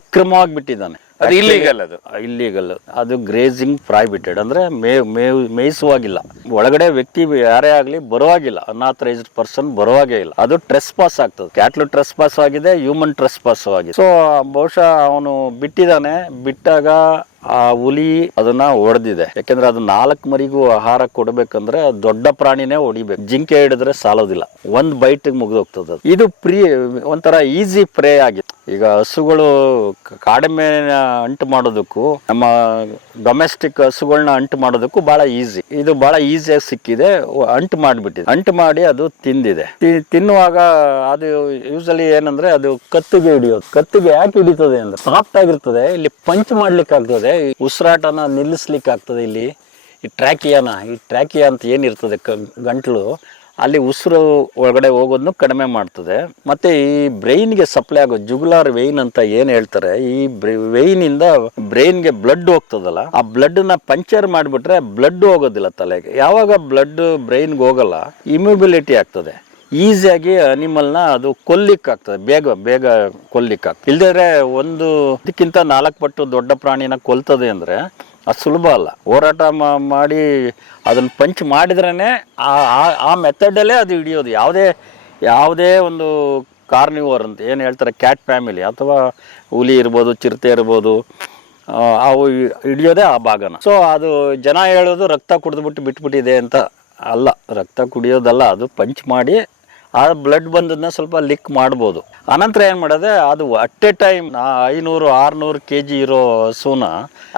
ಅಕ್ರಮವಾಗಿ ಬಿಟ್ಟಿದ್ದಾನೆ. ಅದು ಇಲ್ಲಿಗಲ್ ಅದು. ಇಲ್ಲಿಗಲ್ ಅದು ಗ್ರೇಜಿಂಗ್ ಪ್ರಾಹಿಬಿಟೆಡ್ ಅಂದ್ರೆ ಮೇವ್ ಮೇವ್ ಮೇಯಿಸುವಾಗಿಲ್ಲ. ಒಳಗಡೆ ವ್ಯಕ್ತಿ ಯಾರೇ ಆಗಲಿ ಬರುವಾಗಿಲ್ಲ. ಅನಾಥರೈಸ್ಡ್ ಪರ್ಸನ್ ಬರುವಾಗೇ ಇಲ್ಲ. ಅದು ಟ್ರೆಸ್ ಪಾಸ್ ಆಗ್ತದೆ. ಕ್ಯಾಟ್ಲು ಟ್ರೆಸ್ ಪಾಸ್ ಆಗಿದೆ ಹ್ಯೂಮನ್ ಟ್ರೆಸ್ ಪಾಸ್ ಆಗಿದೆ. ಸೊ ಬಹುಶಃ ಅವನು ಬಿಟ್ಟಿದ್ದಾನೆ. ಬಿಟ್ಟಾಗ ಆ ಹುಲಿ ಅದನ್ನ ಹೊಡೆದಿದೆ. ಯಾಕೆಂದ್ರೆ ಅದು ನಾಲ್ಕು ಮರಿಗೂ ಆಹಾರ ಕೊಡ್ಬೇಕಂದ್ರೆ ದೊಡ್ಡ ಪ್ರಾಣಿನೇ ಹೊಡಿಬೇಕು. ಜಿಂಕೆ ಹಿಡಿದ್ರೆ ಸಾಲೋದಿಲ್ಲ. ಒಂದ್ ಬೈಟ್ ಮುಗಿದೋಗ್ತದೆ. ಇದು ಪ್ರೀ, ಒಂಥರ ಈಸಿ ಪ್ರೇ ಆಗಿತ್ತು ಈಗ ಹಸುಗಳು ಕ- ಕಾಡೆಮ್ಮೆ ಅಂಟು ಮಾಡೋದಕ್ಕೂ, ನಮ್ಮ ಡೊಮೆಸ್ಟಿಕ್ ಹಸುಗಳನ್ನ ಅಂಟು ಮಾಡೋದಕ್ಕೂ ಬಹಳ ಈಸಿ ಇದು ಬಹಳ ಈಸಿಯಾಗಿ ಸಿಕ್ಕಿದೆ. ಅಂಟು ಮಾಡಿಬಿಟ್ಟಿದೆ. ಅಂಟು ಮಾಡಿ ಅದು ತಿಂದಿದೆ. ತಿನ್ನುವಾಗ ಅದು ಯೂಸಲಿ ಏನಂದ್ರೆ ಅದು ಕತ್ತಿಗೆ ಹಿಡಿಯೋದು. ಕತ್ತಿಗೆ ಯಾಕೆ ಹಿಡಿತದೆ ಅಂದ್ರೆ ಸಾಫ್ಟ್ ಆಗಿರ್ತದೆ. ಇಲ್ಲಿ ಪಂಚ್ ಮಾಡ್ಲಿಕ್ಕೆ ಆಗ್ತದೆ ಈ ಉಸಿರಾಟನ ನಿಲ್ಲಿಸ್ಲಿಕ್ಕೆ ಆಗ್ತದೆ ಇಲ್ಲಿ. ಈ ಟ್ರ್ಯಾಕಿಯಾನ ಈ ಟ್ರ್ಯಾಕಿಯಾ ಅಂತ ಏನಿರ್ತದೆ ಕ, ಗಂಟ್ಲು, ಅಲ್ಲಿ ಉಸಿರು ಒಳಗಡೆ ಹೋಗೋದನ್ನು ಕಡಿಮೆ ಮಾಡ್ತದೆ. ಮತ್ತೆ ಈ ಬ್ರೈನ್ಗೆ ಸಪ್ಲೈ ಆಗೋ ಜುಗುಲಾರ್ ವೆಯ್ನ್ ಅಂತ ಏನು ಹೇಳ್ತಾರೆ, ಈ ವೆಯ್ನ್ ಇಂದ ಬ್ರೈನ್ಗೆ ಬ್ಲಡ್ ಹೋಗ್ತದಲ್ಲ, ಆ ಬ್ಲಡ್ನ ಪಂಚರ್ ಮಾಡಿಬಿಟ್ರೆ ಬ್ಲಡ್ ಹೋಗೋದಿಲ್ಲ ತಲೆಗೆ. ಯಾವಾಗ ಬ್ಲಡ್ ಬ್ರೈನ್ಗೆ ಹೋಗಲ್ಲ, ಇಮ್ಯುಬಿಲಿಟಿ ಆಗ್ತದೆ. ಈಸಿಯಾಗಿ ಅನಿಮಲ್ನ ಅದು ಕೊಲ್ಲಿಕ್ಕಾಗ್ತದೆ. ಬೇಗ ಬೇಗ ಕೊಲ್ಲಿಕ್ ಆಗ್ತದೆ ಇಲ್ದಿದ್ರೆ ಒಂದು ಇದಕ್ಕಿಂತ ನಾಲ್ಕು ಪಟ್ಟು ದೊಡ್ಡ ಪ್ರಾಣಿನ ಕೊಲ್ತದೆ ಅಂದ್ರೆ ಅದು ಸುಲಭ ಅಲ್ಲ. ಹೋರಾಟ ಮಾಡಿ ಅದನ್ನ ಪಂಚ್ ಮಾಡಿದ್ರೇ ಆ ಮೆಥಡಲ್ಲೇ ಅದು ಹಿಡಿಯೋದು. ಯಾವುದೇ ಯಾವುದೇ ಒಂದು ಕಾರ್ನಿವರ್ ಅಂತ ಏನು ಹೇಳ್ತಾರೆ, ಕ್ಯಾಟ್ ಫ್ಯಾಮಿಲಿ ಅಥವಾ ಹುಲಿ ಇರ್ಬೋದು, ಚಿರತೆ ಇರ್ಬೋದು ಅವು ಹಿಡಿಯೋದೇ ಆ ಭಾಗನ. ಸೊ ಅದು ಜನ ಹೇಳೋದು ರಕ್ತ ಕುಡಿದ್ಬಿಟ್ಟು ಬಿಟ್ಬಿಟ್ಟಿದೆ ಅಂತ ಅಲ್ಲ. ರಕ್ತ ಕುಡಿಯೋದಲ್ಲ, ಅದು ಪಂಚ್ ಮಾಡಿ ಆ ಬ್ಲಡ್ ಬಂದದನ್ನ ಸ್ವಲ್ಪ ಲಿಕ್ ಮಾಡ್ಬೋದು. ಅನಂತರ ಏನು ಮಾಡೋದೆ ಅದು ಅಟ್ ಎ ಟೈಮ್ ಐನೂರು ಆರ್ನೂರು ಕೆ ಜಿ ಇರೋ ಸೂನ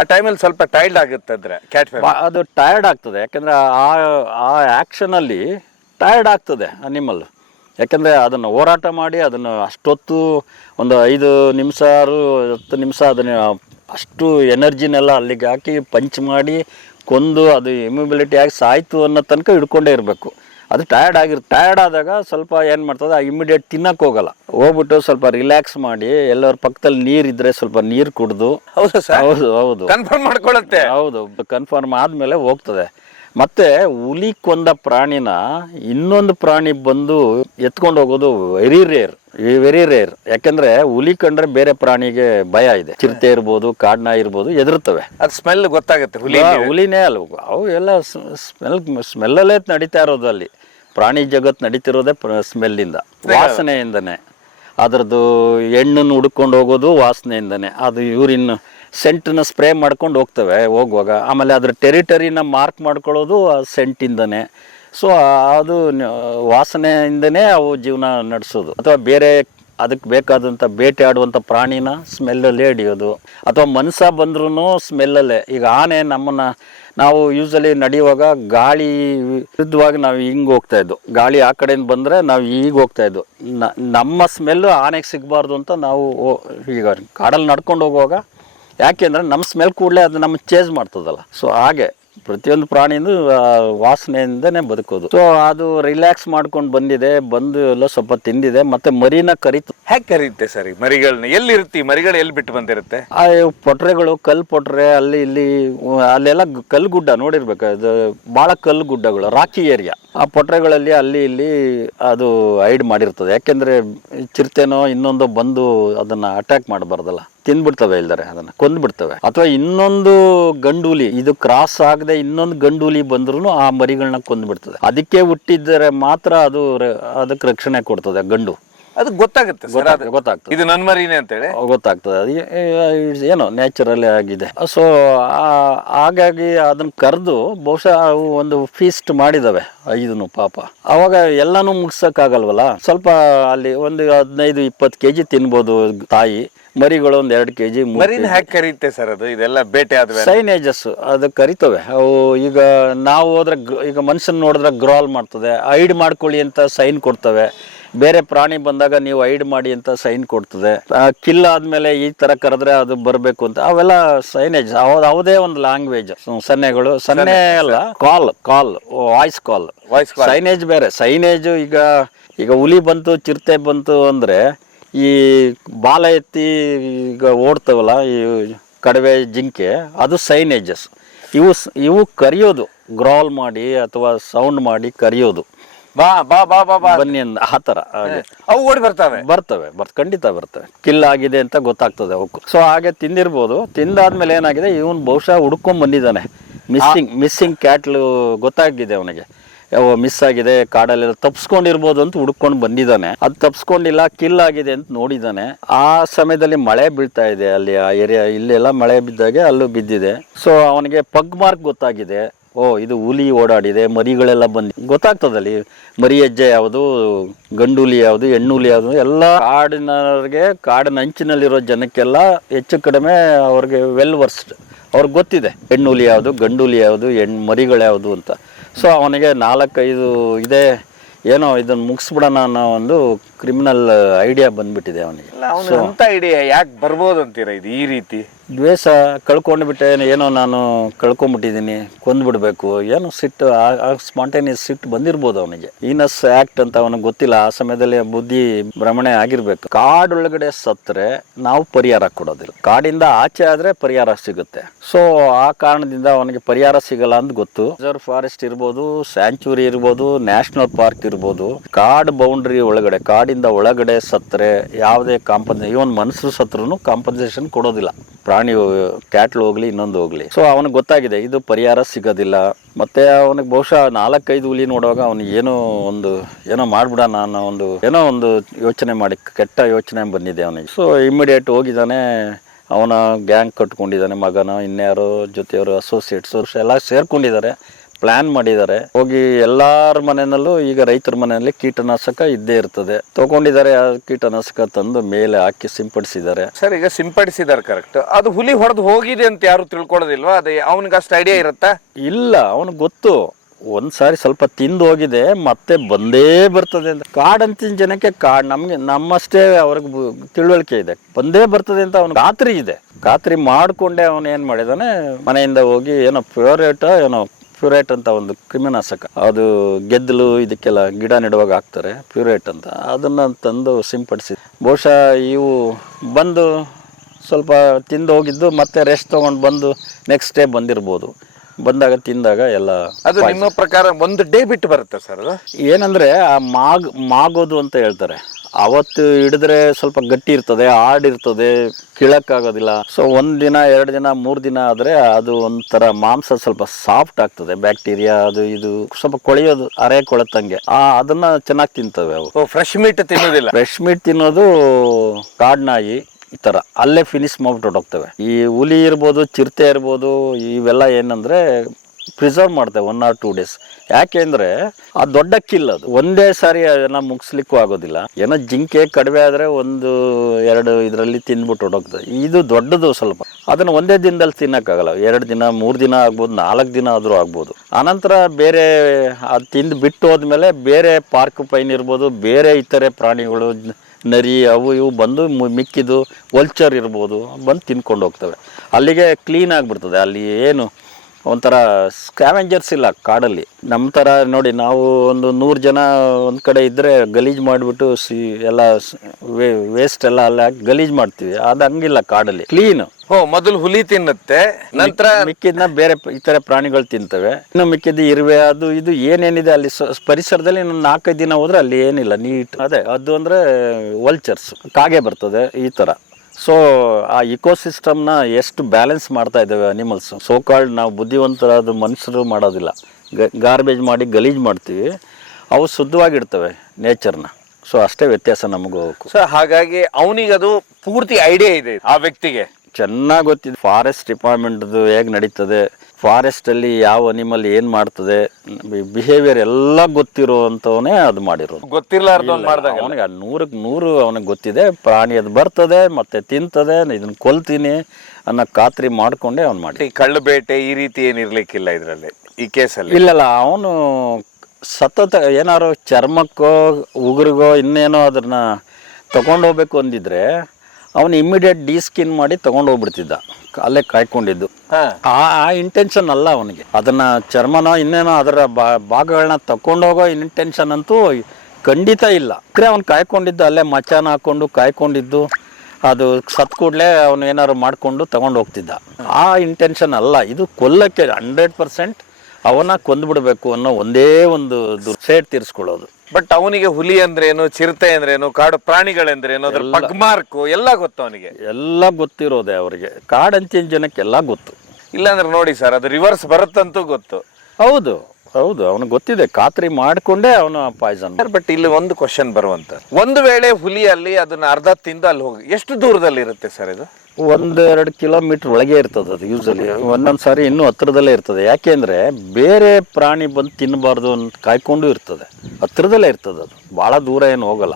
ಆ ಟೈಮಲ್ಲಿ ಸ್ವಲ್ಪ ಟೈರ್ಡ್ ಆಗುತ್ತೆ ಅಂದರೆ ಕ್ಯಾಟ್ ಅದು ಟೈರ್ಡ್ ಆಗ್ತದೆ. ಯಾಕಂದ್ರೆ ಆ ಆ ಆ್ಯಕ್ಷನಲ್ಲಿ ಟೈರ್ಡ್ ಆಗ್ತದೆ ಅನಿಮಲ್ ಯಾಕೆಂದರೆ ಅದನ್ನು ಹೋರಾಟ ಮಾಡಿ ಅದನ್ನು ಅಷ್ಟೊತ್ತು ಒಂದು ಐದು ನಿಮಿಷ ಆರು ಹತ್ತು ನಿಮಿಷ ಅದನ್ನು ಅಷ್ಟು ಎನರ್ಜಿನೆಲ್ಲ ಅಲ್ಲಿಗೆ ಹಾಕಿ ಪಂಚ್ ಮಾಡಿ ಕೊಂದು ಅದು ಇಮ್ಯುಬಿಲಿಟಿ ಆಗಿ ಸಾಯ್ತು ಅನ್ನೋ ತನಕ ಹಿಡ್ಕೊಂಡೇ ಇರಬೇಕು. ಅದು ಟಯರ್ಡ್ ಆಗಿರ್ ಟಯರ್ಡ್ ಆದಾಗ ಸ್ವಲ್ಪ ಏನು ಮಾಡ್ತದೆ ಇಮಿಡಿಯೇಟ್ ತಿನ್ನಕ್ಕೆ ಹೋಗಲ್ಲ. ಹೋಗ್ಬಿಟ್ಟು ಸ್ವಲ್ಪ ರಿಲ್ಯಾಕ್ಸ್ ಮಾಡಿ ಎಲ್ಲರ ಪಕ್ಕದಲ್ಲಿ ನೀರು ಇದ್ರೆ ಸ್ವಲ್ಪ ನೀರು ಕುಡಿದು. ಹೌದಾ ಸರ್? ಹೌದು ಹೌದು. ಕನ್ಫರ್ಮ್ ಮಾಡ್ಕೊಳತ್ತೆ ಹೌದು ಕನ್ಫರ್ಮ್ ಆದ್ಮೇಲೆ ಹೋಗ್ತದೆ. ಮತ್ತೆ ಹುಲಿ ಕೊಂದ ಪ್ರಾಣಿನ ಇನ್ನೊಂದು ಪ್ರಾಣಿ ಬಂದು ಎತ್ಕೊಂಡು ಹೋಗೋದು ವೆರಿ ರೇರ್ ವೆರಿ ರೇರ್ ಯಾಕಂದ್ರೆ ಹುಲಿ ಕಂಡ್ರೆ ಬೇರೆ ಪ್ರಾಣಿಗೆ ಭಯ ಇದೆ. ಚಿರತೆ ಇರ್ಬೋದು ಕಾಡ್ನ ಇರ್ಬೋದು ಎದುರುತ್ತವೆ ಅದು ಸ್ಮೆಲ್ ಗೊತ್ತಾಗುತ್ತೆ ಹುಲಿ ಹುಲಿನೇ ಅಲ್ವ ಅವು ಎಲ್ಲ ಸ್ಮೆಲ್ ಸ್ಮೆಲ್ಲಲ್ಲೇ ನಡೀತಾ ಇರೋದು ಅಲ್ಲಿ. ಪ್ರಾಣಿ ಜಗತ್ ನಡೀತಿರೋದೇ ಸ್ಮೆಲ್ಲಿಂದ ವಾಸನೆಯಿಂದನೇ. ಅದರದ್ದು ಹೆಣ್ಣನ್ನು ಹುಡ್ಕೊಂಡು ಹೋಗೋದು ವಾಸನೆಯಿಂದನೇ. ಅದು ಯೂರಿನ್ ಸೆಂಟನ್ನ ಸ್ಪ್ರೇ ಮಾಡ್ಕೊಂಡು ಹೋಗ್ತವೆ ಹೋಗುವಾಗ. ಆಮೇಲೆ ಅದ್ರ ಟೆರಿಟರಿನ ಮಾರ್ಕ್ ಮಾಡ್ಕೊಳ್ಳೋದು ಆ ಸೆಂಟಿಂದನೇ ಸೊ ಅದು ವಾಸನೆಯಿಂದನೇ ಅವು ಜೀವನ ನಡೆಸೋದು. ಅಥವಾ ಬೇರೆ ಅದಕ್ಕೆ ಬೇಕಾದಂಥ ಬೇಟೆ ಆಡುವಂಥ ಪ್ರಾಣಿನ ಸ್ಮೆಲ್ಲಲ್ಲೇ ಹಿಡಿಯೋದು. ಅಥವಾ ಮನುಷ್ಯ ಬಂದ್ರೂ ಸ್ಮೆಲ್ಲಲ್ಲೇ ಈಗ ಆನೆ ನಮ್ಮನ್ನು ನಾವು ಯೂಸಲಿ ನಡೆಯುವಾಗ ಗಾಳಿ ವಿರುದ್ಧವಾಗಿ ನಾವು ಹಿಂಗೆ ಹೋಗ್ತಾ ಇದ್ವು ಗಾಳಿ ಆ ಕಡೆಯಿಂದ ಬಂದರೆ ನಾವು ಈಗ ಹೋಗ್ತಾ ಇದ್ವು ನಮ್ಮ ಸ್ಮೆಲ್ಲು ಆನೆಗೆ ಸಿಗಬಾರ್ದು ಅಂತ ನಾವು ಈಗ ಕಾಡಲ್ಲಿ ನಡ್ಕೊಂಡು ಹೋಗುವಾಗ. ಯಾಕೆಂದರೆ ನಮ್ಮ ಸ್ಮೆಲ್ ಕೂಡಲೇ ಅದು ನಮ್ಮ ಚೇಂಜ್ ಮಾಡ್ತದಲ್ಲ. ಸೊ ಹಾಗೆ ಪ್ರತಿಯೊಂದು ಪ್ರಾಣಿನೂ ಆ ವಾಸನೆಯಿಂದನೇ ಬದುಕೋದು. ಸೊ ಅದು ರಿಲ್ಯಾಕ್ಸ್ ಮಾಡ್ಕೊಂಡು ಬಂದಿದೆ ಬಂದು ಎಲ್ಲ ಸ್ವಲ್ಪ ತಿಂದಿದೆ ಮತ್ತೆ ಮರಿನ ಕರಿತು. ಹೇಗೆ ಕರೀತೆ ಸರ್? ಈ ಮರಿಗಳನ್ನ ಎಲ್ಲಿ ಇರುತ್ತೆ ಈ ಮರಿಗಳು ಎಲ್ಲಿ ಬಿಟ್ಟು ಬಂದಿರುತ್ತೆ? ಆ ಪೊಟ್ರೆಗಳು ಕಲ್ಲು ಪೊಟ್ರೆ ಅಲ್ಲಿ ಇಲ್ಲಿ ಉ- ಅಲ್ಲೆಲ್ಲ ಕಲ್ಲು ಗುಡ್ಡ ನೋಡಿರ್ಬೇಕು? ಅದು ಭಾಳ ಕಲ್ಲು ಗುಡ್ಡಗಳು ರಾಕಿ ಏರಿಯಾ. ಆ ಪೊಟ್ರೆಗಳಲ್ಲಿ ಅಲ್ಲಿ ಇಲ್ಲಿ ಅದು ಹೈಡ್ ಮಾಡಿರ್ತದೆ. ಯಾಕೆಂದ್ರೆ ಚಿರತೆನೋ ಇನ್ನೊಂದು ಬಂದು ಅದನ್ನ ಅಟ್ಯಾಕ್ ಮಾಡಬಾರ್ದಲ್ಲ. ತಿಂದ್ಬಿಡ್ತವೆ ಇಲ್ದರೆ ಅದನ್ನ, ಕೊಂದ್ಬಿಡ್ತವೆ. ಅಥವಾ ಇನ್ನೊಂದು ಗಂಡೂಲಿ, ಇದು ಕ್ರಾಸ್ ಆಗದೆ ಇನ್ನೊಂದು ಗಂಡೂಲಿ ಬಂದ್ರೂ ಆ ಮರಿಗಳನ್ನ ಕೊಂದ್ಬಿಡ್ತದೆ. ಅದಕ್ಕೆ ಹುಟ್ಟಿದರೆ ಮಾತ್ರ ಅದು ಅದಕ್ಕೆ ರಕ್ಷಣೆ ಕೊಡ್ತದೆ ಗಂಡು. ಅದು ಗೊತ್ತಾಗುತ್ತೆ ಸರ್ ಅದು. ಗೊತ್ತಾಗ್ತದೆ. ಇದು ನನ್ನ ಮರಿನೇ ಅಂತೇಳಿ. ಗೊತ್ತಾಗ್ತದೆ. ಅದು ಏ- ಏ- ಏನೋ ನ್ಯಾಚುರಲ್ ಆಗಿದೆ. ಸೊ ಹಾಗಾಗಿ ಅದನ್ನ ಕರೆದು ಬಹುಶಃ ಅವು ಒಂದು ಫೀಸ್ಟ್ ಮಾಡಿದವೆ ಐದನು ಪಾಪ. ಅವಾಗ ಎಲ್ಲಾನು ಮುಗಿಸೋಕ್ಕಾಗಲ್ವಲ್ಲ? ಸ್ವಲ್ಪ ಅಲ್ಲಿ ಒಂದು ಹದಿನೈದು ಇಪ್ಪತ್ತು ಕೆ ಜಿ ತಿನ್ಬೋದು ತಾಯಿ. ಮರಿಗಳು ಒಂದು ಎರಡು ಕೆಜಿ ಮರಿನ ಹ್ಯಾಕ್ ಕರೀತೆ ಸರ್ ಅದು? ಇದೆಲ್ಲ ಬೇಟೆ ಆದ್ಮೇಲೆ ಸೈನೇಜಸ್ ಅದು ಕರಿತವೆ. ಅವು ಈಗ ನಾವು ಹೋದ್ರೆ ಗ್- ಈಗ ಮನುಷ್ಯನ್ ನೋಡಿದ್ರೆ ಗ್ರಾಲ್ ಮಾಡ್ತದೆ. ಐಡ್ ಮಾಡ್ಕೊಳ್ಳಿ ಅಂತ ಸೈನ್ ಕೊಡ್ತವೆ. ಬೇರೆ ಪ್ರಾಣಿ ಬಂದಾಗ ನೀವು ಐಡ್ ಮಾಡಿ ಅಂತ ಸೈನ್ ಕೊಡ್ತದೆ. ಕಿಲ್ ಆದ್ಮೇಲೆ ಈ ತರ ಕರೆದ್ರೆ ಅದು ಬರಬೇಕು ಅಂತ. ಅವೆಲ್ಲ ಸೈನೇಜ್ ಅವದೇ ಒಂದು ಲ್ಯಾಂಗ್ವೇಜ್ ಸನ್ನೆಗಳು. ಸನ್ನೆ ಅಲ್ಲ call call voice call voice signage ಬೇರೆ. ಸೈನೇಜ್ ಈಗ ಈಗ ಹುಲಿ ಬಂತು ಚಿರತೆ ಬಂತು ಅಂದ್ರೆ ಈ ಬಾಲ ಎತ್ತಿ ಈಗ ಓಡ್ತವಲ್ಲ ಈ ಕಡವೆ ಜಿಂಕೆ ಅದು ಸೈನೇಜಸ್ ಇವು ಇವು ಕರೆಯೋದು. ಗ್ರಾಲ್ ಮಾಡಿ ಅಥವಾ ಸೌಂಡ್ ಮಾಡಿ ಕರೆಯೋದು. ಬಾ ಬಾ ಬಾ ಬಾ ಬಾ. ಬನ್ನಿ ಅಂದ ಆ ಥರ ಹಾಗೆ. ಅವು ಓಡಿ ಬರ್ತಾವೆ. ಬರ್ತವೆ ಬರ್ತ ಖಂಡಿತ ಬರ್ತವೆ. ಕಿಲ್ ಆಗಿದೆ ಅಂತ ಗೊತ್ತಾಗ್ತದೆ ಅವಕ್ಕೂ. ಸೊ ಹಾಗೆ ತಿಂದಿರ್ಬೋದು. ತಿಂದಾದ್ಮೇಲೆ ಏನಾಗಿದೆ ಇವನು ಬಹುಶಃ ಹುಡ್ಕೊಂಡ್ ಬಂದಿದ್ದಾನೆ. ಮಿಸ್ಸಿಂಗ್ ಮಿಸ್ಸಿಂಗ್ ಕ್ಯಾಟ್ಲು ಗೊತ್ತಾಗಿದೆ ಅವನಿಗೆ. ಯಾವ ಮಿಸ್ ಆಗಿದೆ ಕಾಡಲ್ಲೆಲ್ಲ ತಪ್ಸ್ಕೊಂಡಿರ್ಬೋದು ಅಂತ ಹುಡ್ಕೊಂಡು ಬಂದಿದ್ದಾನೆ. ಅದು ತಪ್ಸ್ಕೊಂಡಿಲ್ಲ ಕಿಲ್ ಆಗಿದೆ ಅಂತ ನೋಡಿದ್ದಾನೆ. ಆ ಸಮಯದಲ್ಲಿ ಮಳೆ ಬೀಳ್ತಾ ಇದೆ ಅಲ್ಲಿ ಆ ಏರಿಯಾ ಇಲ್ಲೆಲ್ಲ ಮಳೆ ಬಿದ್ದಾಗೆ ಅಲ್ಲೂ ಬಿದ್ದಿದೆ. ಸೊ ಅವನಿಗೆ ಪಗ್ ಮಾರ್ಕ್ ಗೊತ್ತಾಗಿದೆ. ಓ ಇದು ಹುಲಿ ಓಡಾಡಿದೆ ಮರಿಗಳೆಲ್ಲ ಬಂದು ಗೊತ್ತಾಗ್ತದಲ್ಲಿ. ಮರಿ ಹೆಜ್ಜೆ ಯಾವುದು ಗಂಡು ಹುಲಿ ಯಾವುದು ಹೆಣ್ಣು ಹುಲಿ ಯಾವುದು ಎಲ್ಲ ಕಾಡಿನವ್ರಿಗೆ ಕಾಡಿನ ಅಂಚಿನಲ್ಲಿರೋ ಜನಕ್ಕೆಲ್ಲ ಹೆಚ್ಚು ಕಡಿಮೆ ಅವ್ರಿಗೆ ವೆಲ್ ವರ್ಸ್ಡ್ ಅವ್ರಿಗೆ ಗೊತ್ತಿದೆ ಹೆಣ್ಣುಲಿ ಹುಲಿ ಯಾವುದು ಗಂಡು ಹುಲಿ ಯಾವುದು ಹೆಣ್ಣು ಮರಿಗಳು ಯಾವುದು ಅಂತ. ಸೊ ಅವನಿಗೆ ನಾಲ್ಕೈದು ಇದೆ ಏನೋ ಇದನ್ನು ಮುಗಿಸ್ಬಿಡೋಣ ಅನ್ನೋ ಒಂದು ಕ್ರಿಮಿನಲ್ ಐಡಿಯಾ ಬಂದ್ಬಿಟ್ಟಿದೆ ಅವನಿಗೆ. ಅವನು ಅಂತ ಐಡಿಯಾ ಯಾಕೆ ಬರ್ಬೋದು ಅಂತೀರಾ ಇದು ಈ ರೀತಿ? ದ್ವೇಷ ಕಳ್ಕೊಂಡು ಬಿಟ್ಟೆ ಏನೋ ನಾನು ಕಳ್ಕೊಂಡ್ಬಿಟ್ಟಿದ್ದೀನಿ ಕೊಂದ್ಬಿಡ್ಬೇಕು, ಏನೋ ಸಿಟ್ಟು ಸ್ಪಾಂಟೇನಿಯಸ್ ಸಿಟ್ಟು ಬಂದಿರ್ಬೋದು ಅವನಿಗೆ. ಈನಸ್ ಆಕ್ಟ್ ಅಂತ ಅವನಿಗೆ ಗೊತ್ತಿಲ್ಲ, ಆ ಸಮಯದಲ್ಲಿ ಬುದ್ಧಿ ಭ್ರಮಣೆ ಆಗಿರ್ಬೇಕು. ಕಾಡೊಳಗಡೆ ಸತ್ತರೆ ನಾವು ಪರಿಹಾರ ಕೊಡೋದಿಲ್ಲ. ಕಾಡಿಂದ ಆಚೆ ಆದ್ರೆ ಪರಿಹಾರ ಸಿಗುತ್ತೆ. ಸೊ ಆ ಕಾರಣದಿಂದ ಅವನಿಗೆ ಪರಿಹಾರ ಸಿಗಲ್ಲ ಅಂತ ಗೊತ್ತು. ರಿಸರ್ವ್ ಫಾರೆಸ್ಟ್ ಇರ್ಬೋದು ಸ್ಯಾಂಚುರಿ ಇರ್ಬೋದು ನ್ಯಾಷನಲ್ ಪಾರ್ಕ್ ಇರ್ಬೋದು, ಕಾಡ್ ಬೌಂಡ್ರಿ ಒಳಗಡೆ, ಕಾಡಿಂದ ಒಳಗಡೆ ಸತ್ತರೆ, ಯಾವುದೇ ಕಾಂಪನ್ಸೇ ಇವನ್ ಮನಸ್ಸು ಸತ್ರು ಕಾಂಪನ್ಸೇಷನ್ ಕೊಡೋದಿಲ್ಲ. ಕ್ಯಾಟ್ಲ್ ಹೋಗ್ಲಿ, ಇನ್ನೊಂದು ಹೋಗ್ಲಿ. ಸೊ ಅವನಿಗೆ ಗೊತ್ತಾಗಿದೆ, ಇದು ಪರಿಹಾರ ಸಿಗೋದಿಲ್ಲ. ಮತ್ತೆ ಅವನಿಗೆ ಬಹುಶಃ ನಾಲ್ಕೈದು ಹುಲಿ ನೋಡುವಾಗ ಅವನು ಏನೋ ಒಂದು, ಏನೋ ಮಾಡ್ಬಿಡೋಣ ಅನ್ನೋ ಒಂದು, ಏನೋ ಒಂದು ಯೋಚನೆ ಮಾಡಿ, ಕೆಟ್ಟ ಯೋಚನೆ ಬಂದಿದೆ ಅವನಿಗೆ. ಸೊ ಇಮಿಡಿಯೇಟ್ ಹೋಗಿದ್ದಾನೆ, ಅವನ ಗ್ಯಾಂಗ್ ಕಟ್ಕೊಂಡಿದ್ದಾನೆ, ಮಗನ, ಇನ್ಯಾರೋ, ಜೊತೆಯವರು ಅಸೋಸಿಯೇಟ್ಸ್ ಎಲ್ಲ ಸೇರ್ಕೊಂಡಿದ್ದಾರೆ. ಪ್ಲಾನ್ ಮಾಡಿದ್ದಾರೆ. ಹೋಗಿ ಎಲ್ಲಾರ ಮನೆಯಲ್ಲೂ ಈಗ ರೈತರ ಮನೆಯಲ್ಲಿ ಕೀಟನಾಶಕ ಇದ್ದೇ ಇರ್ತದೆ. ತಗೊಂಡಿದ್ದಾರೆ ಆ ಕೀಟನಾಶಕ ತಂದು ಮೇಲೆ ಹಾಕಿ ಸಿಂಪಡಿಸಿದ್ದಾರೆ. ಸರ್ ಈಗ ಸಿಂಪಡಿಸಿದಾರೆ ಕರೆಕ್ಟ್ ಅದು ಹುಲಿ ಹೊಡೆದು ಹೋಗಿದೆ ಅಂತ ಯಾರು ತಿಳ್ಕೊಳ್ಳೋದಿಲ್ವಾ? ಅದೇ ಅವನಿಗೆ ಅಷ್ಟು ಐಡಿಯಾ ಇರುತ್ತಾ? ಇಲ್ಲ ಅವನಿಗೆ ಗೊತ್ತು. ಒಂದ್ ಸಾರಿ ಸ್ವಲ್ಪ ತಿಂದು ಹೋಗಿದೆ ಮತ್ತೆ ಬಂದೇ ಬರ್ತದೆ ಅಂತ. ಕಾಡಂತಿನ ಜನಕ್ಕೆ ಕಾಡ್ ನಮ್ಗೆ ನಮ್ಮಷ್ಟೇ ಅವ್ರಿಗೆ ತಿಳುವಳಿಕೆ ಇದೆ. ಬಂದೇ ಬರ್ತದೆ ಅಂತ ಅವ್ನ್ ಖಾತ್ರಿ ಇದೆ. ಖಾತ್ರಿ ಮಾಡ್ಕೊಂಡೆ ಅವನು ಏನ್ ಮಾಡಿದಾನೆ ಮನೆಯಿಂದ ಹೋಗಿ ಏನೋ ಫೇವ್ರೇಟ್ ಏನೋ ಪ್ಯೂರೇಟ್ ಅಂತ ಒಂದು ಕ್ರಿಮಿನಾಶಕ. ಅದು ಗೆದ್ದಲು ಇದಕ್ಕೆಲ್ಲ ಗಿಡ ನೆಡುವಾಗ ಹಾಕ್ತಾರೆ ಪ್ಯೂರೇಟ್ ಅಂತ. ಅದನ್ನ ತಂದು ಸಿಂಪಡಿಸಿ. ಬಹುಶಃ ಇವು ಬಂದು ಸ್ವಲ್ಪ ತಿಂದು ಹೋಗಿದ್ದು ಮತ್ತೆ ರೆಸ್ಟ್ ತೊಗೊಂಡು ಬಂದು ನೆಕ್ಸ್ಟ್ ಡೇ ಬಂದಿರ್ಬೋದು. ಬಂದಾಗ ತಿಂದಾಗ ಎಲ್ಲ ಅದು ನಿಮ್ಮ ಪ್ರಕಾರ ಒಂದು ಡೇ ಬಿಟ್ಟು ಬರುತ್ತೆ ಸರ್ ಅದು? ಏನಂದ್ರೆ ಆ ಮಾಗ್ ಮಾಗೋದು ಅಂತ ಹೇಳ್ತಾರೆ. ಅವತ್ತು ಹಿಡಿದ್ರೆ ಸ್ವಲ್ಪ ಗಟ್ಟಿ ಇರ್ತದೆ ಆಡಿರ್ತದೆ ಕೀಳಕ್ಕಾಗೋದಿಲ್ಲ. ಸೊ ಒಂದ್ ದಿನ ಎರಡು ದಿನ ಮೂರು ದಿನ ಆದ್ರೆ ಅದು ಒಂಥರ ಮಾಂಸ ಸ್ವಲ್ಪ ಸಾಫ್ಟ್ ಆಗ್ತದೆ ಬ್ಯಾಕ್ಟೀರಿಯಾ ಅದು ಇದು. ಸ್ವಲ್ಪ ಕೊಳೆಯೋದು ಅರೆ ಕೊಳತಂಗೆ. ಆ ಅದನ್ನ ಚೆನ್ನಾಗಿ ತಿಂತವೆ ಅವು. ಫ್ರೆಶ್ ಮೀಟ್ ತಿನ್ನೋದಿಲ್ಲ? ಫ್ರೆಶ್ ಮೀಟ್ ತಿನ್ನೋದು ಕಾಡ್ನಾಯಿ ಈ ತರ. ಅಲ್ಲೇ ಫಿನಿಶ್ ಮಾಡ್ಬಿಟ್ಟು ಹೋಗ್ತವೆ ಈ ಹುಲಿ ಇರ್ಬೋದು ಚಿರತೆ ಇರ್ಬೋದು ಇವೆಲ್ಲ ಏನಂದ್ರೆ ಪ್ರಿಸರ್ವ್ ಮಾಡ್ತೇವೆ ಒನ್ ಆರ್ ಟೂ ಡೇಸ್ ಯಾಕೆಂದ್ರೆ ಆ ದೊಡ್ಡ ಕಿಲ್ ಅದು. ಒಂದೇ ಸಾರಿ ಅದನ್ನ ಮುಗಿಸ್ಲಿಕ್ಕೂ ಆಗೋದಿಲ್ಲ. ಏನೋ ಜಿಂಕೆ ಕಡಿಮೆ ಆದ್ರೆ ಒಂದು ಎರಡು ಇದರಲ್ಲಿ ತಿಂದ್ಬಿಟ್ಟು ಹೊಡೋಗ್ತದೆ. ಇದು ದೊಡ್ಡದು ಸ್ವಲ್ಪ. ಅದನ್ನ ಒಂದೇ ದಿನದಲ್ಲಿ ತಿನ್ನೋಕ್ಕಾಗಲ್ಲ. ಎರಡು ದಿನ, ಮೂರು ದಿನ ಆಗ್ಬೋದು, ನಾಲ್ಕು ದಿನ ಆದ್ರೂ ಆಗ್ಬೋದು. ಆನಂತರ ಬೇರೆ ಅದು ತಿಂದು ಬಿಟ್ಟು ಹೋದ್ಮೇಲೆ ಬೇರೆ ಪಾರ್ಕ್ ಪೈನ್ ಇರ್ಬೋದು, ಬೇರೆ ಇತರೆ ಪ್ರಾಣಿಗಳು, ನರಿ ಅವು ಇವು ಬಂದು ಮಿಕ್ಕಿದು ವಲ್ಚರ್ ಇರ್ಬೋದು, ಬಂದು ತಿನ್ಕೊಂಡು ಹೋಗ್ತವೆ. ಅಲ್ಲಿಗೆ ಕ್ಲೀನ್ ಆಗಿಬಿಡ್ತದೆ. ಅಲ್ಲಿ ಏನು ಒಂಥರ ಸ್ಕ್ಯಾವೆಂಜರ್ಸ್ ಇಲ್ಲ ಕಾಡಲ್ಲಿ. ನಮ್ಮ ಥರ ನೋಡಿ ನಾವು ಒಂದು ನೂರು ಜನ ಒಂದು ಕಡೆ ಇದ್ದರೆ ಗಲೀಜು ಮಾಡಿಬಿಟ್ಟು ಸಿ ಎಲ್ಲ ವೇಸ್ಟ್ ಎಲ್ಲ ಅಲ್ಲಿ ಹಾಕಿ ಗಲೀಜು ಮಾಡ್ತೀವಿ. ಅದು ಹಂಗಿಲ್ಲ ಕಾಡಲ್ಲಿ. ಕ್ಲೀನ್ ಓ ಮೊದಲು ಹುಲಿ ತಿನ್ನುತ್ತೆ ನಂತರ ಮಿಕ್ಕಿದ್ನ ಬೇರೆ ಇತರ ಪ್ರಾಣಿಗಳು ತಿಂತವೆ. ಇನ್ನು ಮಿಕ್ಕಿದ್ದು ಇರುವೆ ಅದು ಇದು ಏನೇನಿದೆ ಅಲ್ಲಿ ಪರಿಸರದಲ್ಲಿ ಇನ್ನೊಂದು ನಾಲ್ಕೈದು ದಿನ ಹೋದ್ರೆ ಅಲ್ಲಿ ಏನಿಲ್ಲ ನೀಟ್. ಅದೇ ಅದು ಅಂದರೆ ವಲ್ಚರ್ಸ್ ಕಾಗೆ ಬರ್ತದೆ ಈ ತರ. ಸೊ ಆ ಇಕೋಸಿಸ್ಟಮ್ನ ಎಷ್ಟು ಬ್ಯಾಲೆನ್ಸ್ ಮಾಡ್ತಾ ಇದ್ದಾವೆ ಅನಿಮಲ್ಸ್ ಸೋ ಕಾಲ್ಡ್ ನಾವು ಬುದ್ಧಿವಂತರಾದ ಮನುಷ್ಯರು ಮಾಡೋದಿಲ್ಲ. ಗಾರ್ಬೇಜ್ ಮಾಡಿ ಗಲೀಜ್ ಮಾಡ್ತೀವಿ. ಅವು ಶುದ್ಧವಾಗಿರ್ತವೆ ನೇಚರ್ನ ಸೊ ಅಷ್ಟೇ ವ್ಯತ್ಯಾಸ ನಮಗೂ ಸರ್ ಸೊ ಹಾಗಾಗಿ ಅವನಿಗೆ ಅದು ಪೂರ್ತಿ ಐಡಿಯಾ ಇದೆ ಆ ವ್ಯಕ್ತಿಗೆ. ಚೆನ್ನಾಗಿ ಗೊತ್ತಿದೆ. ಫಾರೆಸ್ಟ್ ಡಿಪಾರ್ಟ್ಮೆಂಟ್ದು ಹೇಗೆ ನಡೀತದೆ? ಫಾರೆಸ್ಟಲ್ಲಿ ಯಾವ ಅನಿಮಲ್ ಏನು ಮಾಡ್ತದೆ ಬಿಹೇವಿಯರ್ ಎಲ್ಲ ಗೊತ್ತಿರುವಂಥವನೇ ಅದು ಮಾಡಿರೋದು. ಗೊತ್ತಿರಲಾರ್ದು ಮಾಡ್ದಾಗ ಅವನಿಗೆ ನೂರಕ್ಕೆ ನೂರು ಅವನಿಗೆ ಗೊತ್ತಿದೆ ಪ್ರಾಣಿ ಅದು ಬರ್ತದೆ ಮತ್ತೆ ತಿಂತದೆ ಇದನ್ನ ಕೊಲ್ತೀನಿ ಅನ್ನೋ ಖಾತ್ರಿ ಮಾಡ್ಕೊಂಡೇ ಅವ್ನು ಮಾಡಿ ಕಳ್ಳು ಬೇಟೆ ಈ ರೀತಿ ಏನಿರ್ಲಿಕ್ಕಿಲ್ಲ ಇದರಲ್ಲಿ ಈ ಕೇಸಲ್ಲಿ? ಇಲ್ಲಲ್ಲ ಅವನು ಸತತ ಏನಾರು ಚರ್ಮಕ್ಕೋ ಉಗುರಿಗೋ ಇನ್ನೇನೋ ಅದನ್ನ ತಗೊಂಡೋಗ್ಬೇಕು ಅಂದಿದ್ರೆ ಅವನು ಇಮ್ಮಿಡಿಯೇಟ್ ಡಿ ಸ್ಕಿನ್ ಮಾಡಿ ತಗೊಂಡೋಗ್ಬಿಡ್ತಿದ್ದ ಅಲ್ಲೇ ಕಾಯ್ಕೊಂಡಿದ್ದು. ಆ ಆ ಇಂಟೆನ್ಷನ್ ಅಲ್ಲ ಅವನಿಗೆ. ಅದನ್ನ ಚರ್ಮನ ಇನ್ನೇನೋ ಅದರ ಬಾ- ಭಾಗಗಳನ್ನ ತಕೊಂಡೋಗೋ ಇಂಟೆನ್ಷನ್ ಅಂತೂ ಖಂಡಿತ ಇಲ್ಲ. ಅಂದ್ರೆ ಅವ್ನು ಕಾಯ್ಕೊಂಡಿದ್ದು ಅಲ್ಲೇ ಮಚಾನ ಹಾಕೊಂಡು ಕಾಯ್ಕೊಂಡಿದ್ದು ಅದು ಸತ್ ಕೂಡಲೇ ಅವನು ಏನಾದ್ರು ಮಾಡಿಕೊಂಡು ತಗೊಂಡು ಹೋಗ್ತಿದ್ದ. ಆ ಇಂಟೆನ್ಷನ್ ಅಲ್ಲ. ಇದು ಕೊಲ್ಲಕ್ಕೆ ಹಂಡ್ರೆಡ್ ಪರ್ಸೆಂಟ್ ಅವನ ಕೊಂದ್ಬಿಡ್ಬೇಕು ಅನ್ನೋ ಒಂದೇ ಒಂದು ಸೇಟ್ ತೀರಿಸ್ಕೊಳ್ಳೋದು. ಬಟ್ ಅವನಿಗೆ ಹುಲಿ ಅಂದ್ರೇನು ಚಿರತೆ ಅಂದ್ರೇನು ಕಾಡು ಪ್ರಾಣಿಗಳಂದ್ರೇನು ಅದ್ರ ಪಗ್ಮಾರ್ಕು ಎಲ್ಲ ಗೊತ್ತು ಅವನಿಗೆ. ಎಲ್ಲ ಗೊತ್ತಿರೋದೆ ಅವರಿಗೆ. ಕಾಡಂಚಿನ ಜನಕ್ಕೆಲ್ಲ ಗೊತ್ತು. ಇಲ್ಲಾಂದ್ರೆ ನೋಡಿ ಸರ್ ಅದು ರಿವರ್ಸ್ ಬರುತ್ತಂತೂ ಗೊತ್ತು. ಹೌದು ಹೌದು ಅವನಿಗೆ ಗೊತ್ತಿದೆ. ಖಾತ್ರಿ ಮಾಡಿಕೊಂಡೇ ಅವನು ಪಾಯ್ಸನ್ ಬಟ್ ಇಲ್ಲಿ ಒಂದು ಕ್ವಶನ್ ಬರುವಂತ ಒಂದು ವೇಳೆ ಹುಲಿ ಅಲ್ಲಿ ಅದನ್ನ ಅರ್ಧ ತಿಂದು ಅಲ್ಲಿ ಹೋಗಿ ಎಷ್ಟು ದೂರದಲ್ಲಿ ಇರುತ್ತೆ ಸರ್ ಇದು? ಒಂದೆರಡು ಕಿಲೋಮೀಟರ್ ಒಳಗೆ ಇರ್ತದೆ ಅದು ಯೂಸಲಿ ಒಂದೊಂದು ಸಾರಿ ಇನ್ನೂ ಹತ್ರದಲ್ಲೇ ಇರ್ತದೆ. ಯಾಕೆಂದ್ರೆ ಬೇರೆ ಪ್ರಾಣಿ ಬಂದು ತಿನ್ನಬಾರ್ದು ಅಂತ ಕಾಯ್ಕೊಂಡು ಇರ್ತದೆ. ಹತ್ರದಲ್ಲೇ ಇರ್ತದೆ ಅದು. ಭಾಳ ದೂರ ಏನು ಹೋಗಲ್ಲ.